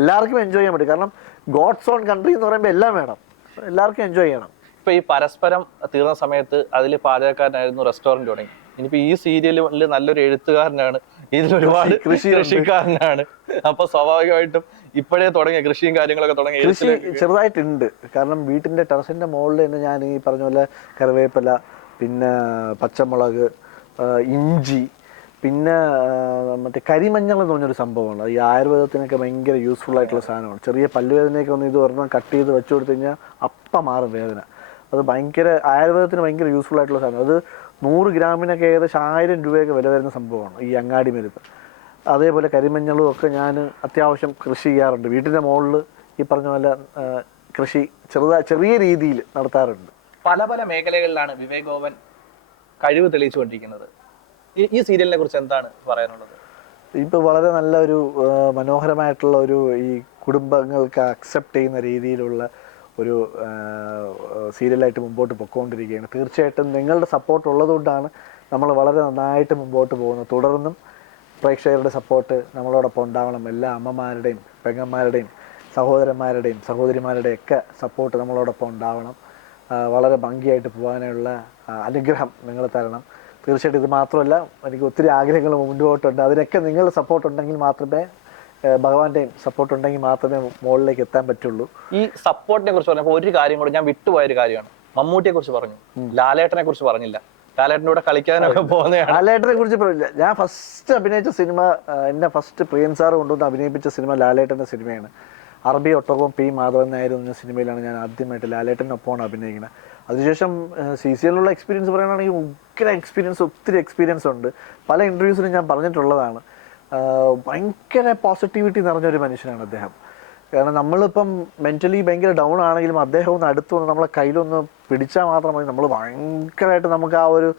എല്ലാവർക്കും എൻജോയ് ചെയ്യാൻ പറ്റും. കാരണം ഗോഡ്സ് ഓൺ കൺട്രി എന്ന് പറയുമ്പോൾ എല്ലാം വേണം, എല്ലാവർക്കും എൻജോയ് ചെയ്യണം. ഇപ്പൊ ഈ പരസ്പരം തീർന്ന സമയത്ത് അതിൽ പാചകക്കാരനായിരുന്നു, റെസ്റ്റോറന്റ് തുടങ്ങി. ഇനിയിപ്പോ ഈ സീരിയലിൽ നല്ലൊരു എഴുത്തുകാരനാണ്, ഇതിൽ ഒരുപാട് കൃഷിക്കാരനാണ്. അപ്പൊ സ്വാഭാവികമായിട്ടും ഇപ്പോഴേ തുടങ്ങിയ കൃഷിയും കാര്യങ്ങളൊക്കെ തുടങ്ങി. കൃഷി ചെറുതായിട്ടുണ്ട്. കാരണം വീട്ടിന്റെ ടെറസിന്റെ മുകളിൽ തന്നെ ഞാൻ ഈ പറഞ്ഞ പോലെ കറിവേപ്പില, പിന്നെ പച്ചമുളക്, ഇഞ്ചി, പിന്നെ മറ്റേ കരിമഞ്ഞൾ എന്ന് പറഞ്ഞൊരു സംഭവമാണ്. ഈ ആയുർവേദത്തിനൊക്കെ ഭയങ്കര യൂസ്ഫുൾ ആയിട്ടുള്ള സാധനമാണ്. ചെറിയ പല്ലുവേദനയൊക്കെ വന്ന് ഇത് ഒരെണ്ണം കട്ട് ചെയ്ത് വെച്ചു കൊടുത്തു കഴിഞ്ഞാൽ അപ്പം മാറും വേദന. അത് ഭയങ്കര ആയുർവേദത്തിന് ഭയങ്കര യൂസ്ഫുൾ ആയിട്ടുള്ള സാധനം. അത് 100 ഗ്രാമിനൊക്കെ ഏകദേശം 1000 രൂപയൊക്കെ വില വരുന്ന സംഭവമാണ് ഈ അങ്ങാടി മരുന്ന്. അതേപോലെ കരിമഞ്ഞളും ഒക്കെ ഞാൻ അത്യാവശ്യം കൃഷി ചെയ്യാറുണ്ട്. വീട്ടിൻ്റെ മുകളിൽ ഈ പറഞ്ഞ പോലെ കൃഷി ചെറിയ രീതിയിൽ നടത്താറുണ്ട്. പല പല മേഖലകളിലാണ് വിവേക് ഗോവൻ കഴിവ് തെളിയിച്ചുകൊണ്ടിരിക്കുന്നത്. ഈ സീരിയലിനെ കുറിച്ച് എന്താണ് പറയാനുള്ളത്? ഇപ്പോൾ വളരെ നല്ലൊരു മനോഹരമായിട്ടുള്ള ഒരു ഈ കുടുംബങ്ങൾക്ക് അക്സെപ്റ്റ് ചെയ്യുന്ന രീതിയിലുള്ള ഒരു സീരിയലായിട്ട് മുമ്പോട്ട് പൊയ്ക്കൊണ്ടിരിക്കുകയാണ്. തീർച്ചയായിട്ടും നിങ്ങളുടെ സപ്പോർട്ട് ഉള്ളതുകൊണ്ടാണ് നമ്മൾ വളരെ നന്നായിട്ട് മുമ്പോട്ട് പോകുന്നത്. തുടർന്നും പ്രേക്ഷകരുടെ സപ്പോർട്ട് നമ്മളോടൊപ്പം ഉണ്ടാവണം. എല്ലാ അമ്മമാരുടെയും പെങ്ങന്മാരുടെയും സഹോദരന്മാരുടെയും സഹോദരിമാരുടെയും ഒക്കെ സപ്പോർട്ട് നമ്മളോടൊപ്പം ഉണ്ടാവണം. വളരെ ഭംഗിയായിട്ട് പോകാനുള്ള അനുഗ്രഹം നിങ്ങൾ തരണം. തീർച്ചയായിട്ടും ഇത് മാത്രമല്ല, എനിക്ക് ഒത്തിരി ആഗ്രഹങ്ങൾ മുൻപോട്ടുണ്ട്. അതിനൊക്കെ നിങ്ങളുടെ സപ്പോർട്ട് ഉണ്ടെങ്കിൽ മാത്രമേ, ഭഗവാന്റെയും സപ്പോർട്ട് ഉണ്ടെങ്കിൽ മാത്രമേ മുകളിലേക്ക് എത്താൻ പറ്റുള്ളൂ. ഈ സപ്പോർട്ടിനെ കുറിച്ച് പറഞ്ഞപ്പോൾ ഒരു കാര്യം കൂടെ ഞാൻ വിട്ടുപോയൊരു കാര്യമാണ്. മമ്മൂട്ടിയെ കുറിച്ച് പറഞ്ഞു, ലാലേട്ടനെ കുറിച്ച് പറഞ്ഞില്ല. ലാലേട്ടൻ്റെ കൂടെ കളിക്കാനൊക്കെ പോകുന്നതാണ്. ലാലേട്ടനെ കുറിച്ച് പറഞ്ഞില്ല. ഞാൻ ഫസ്റ്റ് അഭിനയിച്ച സിനിമ, എന്നെ ഫസ്റ്റ് പ്രിയൻ സാർ കൊണ്ടുവന്ന് അഭിനയിപ്പിച്ച സിനിമ ലാലേട്ടൻ്റെ സിനിമയാണ്. അറബി ഒട്ടകവും പി മാധവൻ നായർ എന്ന സിനിമയിലാണ് ഞാൻ ആദ്യമായിട്ട് ലാലേട്ടനൊപ്പമാണ് അഭിനയിക്കുന്നത്. അതിനുശേഷം CCLലുള്ള എക്സ്പീരിയൻസ് പറയുകയാണെങ്കിൽ ഒത്തിരി എക്സ്പീരിയൻസ് ഉണ്ട്. പല ഇൻ്റർവ്യൂസിലും ഞാൻ പറഞ്ഞിട്ടുള്ളതാണ്. ഭയങ്കര പോസിറ്റിവിറ്റി നിറഞ്ഞൊരു മനുഷ്യനാണ് അദ്ദേഹം. കാരണം നമ്മളിപ്പം മെൻ്റലി ഭയങ്കര ഡൗൺ ആണെങ്കിലും അദ്ദേഹം ഒന്ന് അടുത്ത് വന്ന് നമ്മളെ കയ്യിലൊന്ന് പിടിച്ചാൽ മാത്രം മതി. നമ്മൾ ഭയങ്കരമായിട്ട് നമുക്ക് ആ ഒരു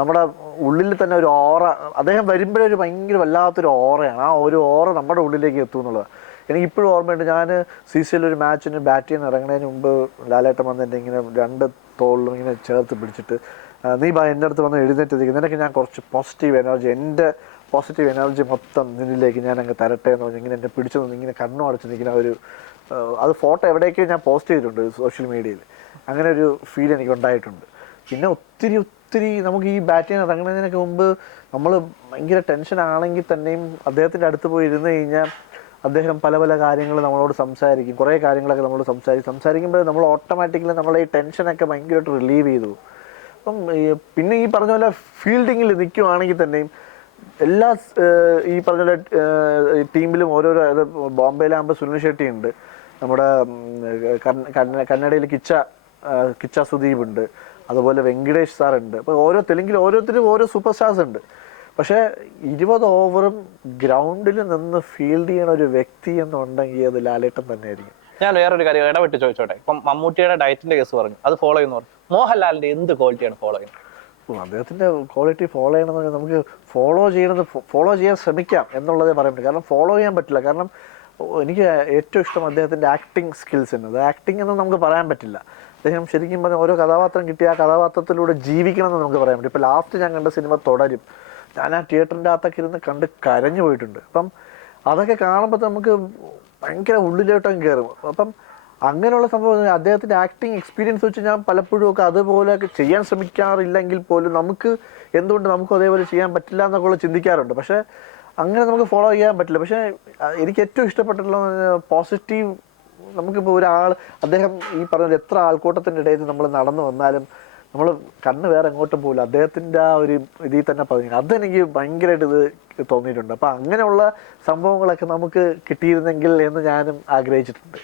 നമ്മുടെ ഉള്ളിൽ തന്നെ ഒരു ഓറ, അദ്ദേഹം വരുമ്പോഴൊരു ഭയങ്കര വല്ലാത്തൊരു ഓറയാണ്. ആ ഒരു ഓറ നമ്മുടെ ഉള്ളിലേക്ക് എത്തും എന്നുള്ളത് എനിക്കിപ്പോഴും ഓർമ്മയുണ്ട്. ഞാൻ CCL ഒരു മാച്ചിന് ബാറ്റ് ചെയ്യാൻ ഇറങ്ങുന്നതിന് മുമ്പ് ലാലേട്ടൻ വന്ന് എൻ്റെ ഇങ്ങനെ 2 തോളിലും ഇങ്ങനെ ചേർത്ത് പിടിച്ചിട്ട്, നീ എൻ്റെ അടുത്ത് വന്ന് എഴുന്നേറ്റ് നിൽക്കും, നിനക്ക് ഞാൻ കുറച്ച് പോസിറ്റീവ് എനർജി, എൻ്റെ പോസിറ്റീവ് എനർജി മൊത്തം നിന്നിലേക്ക് ഞാൻ അങ്ങ് തരട്ടെ എന്ന് പറഞ്ഞ് ഇങ്ങനെ എന്നെ പിടിച്ചു നിന്ന് ഇങ്ങനെ കണ്ണു അടച്ച് നിൽക്കുന്ന ഒരു അത് ഫോട്ടോ എവിടെയൊക്കെയോ ഞാൻ പോസ്റ്റ് ചെയ്തിട്ടുണ്ട് സോഷ്യൽ മീഡിയയിൽ. അങ്ങനെ ഒരു ഫീൽ എനിക്ക് ഉണ്ടായിട്ടുണ്ട്. പിന്നെ ഒത്തിരി നമുക്ക് ഈ ബാറ്റ് ചെയ്യാൻ ഇറങ്ങുന്നതിനൊക്കെ മുമ്പ് നമ്മൾ ഭയങ്കര ടെൻഷൻ ആണെങ്കിൽ തന്നെയും അദ്ദേഹത്തിൻ്റെ അടുത്ത് പോയി ഇരുന്ന് കഴിഞ്ഞാൽ അദ്ദേഹം പല പല കാര്യങ്ങൾ നമ്മളോട് സംസാരിക്കും. കുറേ കാര്യങ്ങളൊക്കെ നമ്മളോട് സംസാരിക്കുമ്പോൾ നമ്മൾ ഓട്ടോമാറ്റിക്കലി നമ്മളെ ഈ ടെൻഷനൊക്കെ ഭയങ്കരമായിട്ട് റിലീവ് ചെയ്തു. അപ്പം പിന്നെ ഈ പറഞ്ഞ പോലെ ഫീൽഡിങ്ങിൽ നിൽക്കുവാണെങ്കിൽ തന്നെയും എല്ലാ ഈ പറഞ്ഞ പോലെ ടീമിലും ഓരോരോ, ബോംബെയിലാകുമ്പോൾ സുനിൽ ഷെട്ടി ഉണ്ട്, നമ്മുടെ കന്നഡയിൽ കിച്ച സുദീപ് ഉണ്ട്, അതുപോലെ വെങ്കടേഷ് സാർ ഉണ്ട്. അപ്പോൾ തെലുങ്കിൽ ഓരോരുത്തരും ഓരോ സൂപ്പർ സ്റ്റാർസ് ഉണ്ട്. പക്ഷേ 20 ഓവറും ഗ്രൗണ്ടിൽ നിന്ന് ഫീൽഡ് ചെയ്യണ ഒരു വ്യക്തി എന്നുണ്ടെങ്കിൽ അത് ലാലേട്ടൻ തന്നെയായിരിക്കും. ഞാൻ വേറൊരു കാര്യം ഇടപെട്ട് ചോദിച്ചോട്ടെ. ഇപ്പം മമ്മൂട്ടിയുടെ ഡയറ്റിന്റെ കേസ് പറഞ്ഞു, അത് ഫോളോ ചെയ്യുന്നു പറഞ്ഞു. മോഹൻലാലിന്റെ എന്ത് ക്വാളിറ്റിയാണ് ഫോളോ ചെയ്യുന്നത്? അദ്ദേഹത്തിൻ്റെ ക്വാളിറ്റി ഫോളോ ചെയ്യണമെന്ന് പറഞ്ഞാൽ നമുക്ക് ഫോളോ ചെയ്യാൻ ശ്രമിക്കാം എന്നുള്ളതേ പറയാൻ പറ്റും. കാരണം ഫോളോ ചെയ്യാൻ പറ്റില്ല. കാരണം എനിക്ക് ഏറ്റവും ഇഷ്ടം അദ്ദേഹത്തിൻ്റെ ആക്ടിങ് സ്കിൽസ് തന്നെ. അത് ആക്ടിങ് എന്ന് നമുക്ക് പറയാൻ പറ്റില്ല. അദ്ദേഹം ശരിക്കും പറഞ്ഞാൽ ഓരോ കഥാപാത്രം കിട്ടിയ ആ കഥാപാത്രത്തിലൂടെ ജീവിക്കണമെന്ന് നമുക്ക് പറയാൻ പറ്റും. ഇപ്പോൾ ലാസ്റ്റ് ഞാൻ കണ്ട സിനിമ തുടരും, ഞാൻ ആ തിയേറ്ററിൻ്റെ അകത്തൊക്കെ ഇരുന്ന് കണ്ട് കരഞ്ഞു പോയിട്ടുണ്ട്. അപ്പം അതൊക്കെ കാണുമ്പോൾ നമുക്ക് ഭയങ്കര ഉള്ളിലോട്ടങ്ങ് കയറും. അപ്പം അങ്ങനെയുള്ള സംഭവം അദ്ദേഹത്തിൻ്റെ ആക്ടിങ് എക്സ്പീരിയൻസ് വെച്ച് ഞാൻ പലപ്പോഴും ഒക്കെ അതുപോലെ ചെയ്യാൻ ശ്രമിക്കാറില്ലെങ്കിൽ പോലും നമുക്ക് എന്തുകൊണ്ട് നമുക്കും അതേപോലെ ചെയ്യാൻ പറ്റില്ല എന്നൊക്കെ ചിന്തിക്കാറുണ്ട്. പക്ഷേ അങ്ങനെ നമുക്ക് ഫോളോ ചെയ്യാൻ പറ്റില്ല. പക്ഷേ എനിക്ക് ഏറ്റവും ഇഷ്ടപ്പെട്ടിട്ടുള്ള പോസിറ്റീവ്, നമുക്കിപ്പോൾ അദ്ദേഹം ഈ പറഞ്ഞ എത്ര ആൾക്കൂട്ടത്തിൻ്റെ ഇടയിൽ നമ്മൾ നടന്നു വന്നാലും നമ്മൾ കണ്ണ് വേറെ എങ്ങോട്ടും പോകില്ല, അദ്ദേഹത്തിൻ്റെ ആ ഒരു ഇതിൽ തന്നെ പതിഞ്ഞു. അതെനിക്ക് ഭയങ്കരമായിട്ട് ഇത് തോന്നിയിട്ടുണ്ട്. അപ്പം അങ്ങനെയുള്ള സംഭവങ്ങളൊക്കെ നമുക്ക് കിട്ടിയിരുന്നെങ്കിൽ എന്ന് ഞാനും ആഗ്രഹിച്ചിട്ടുണ്ട്.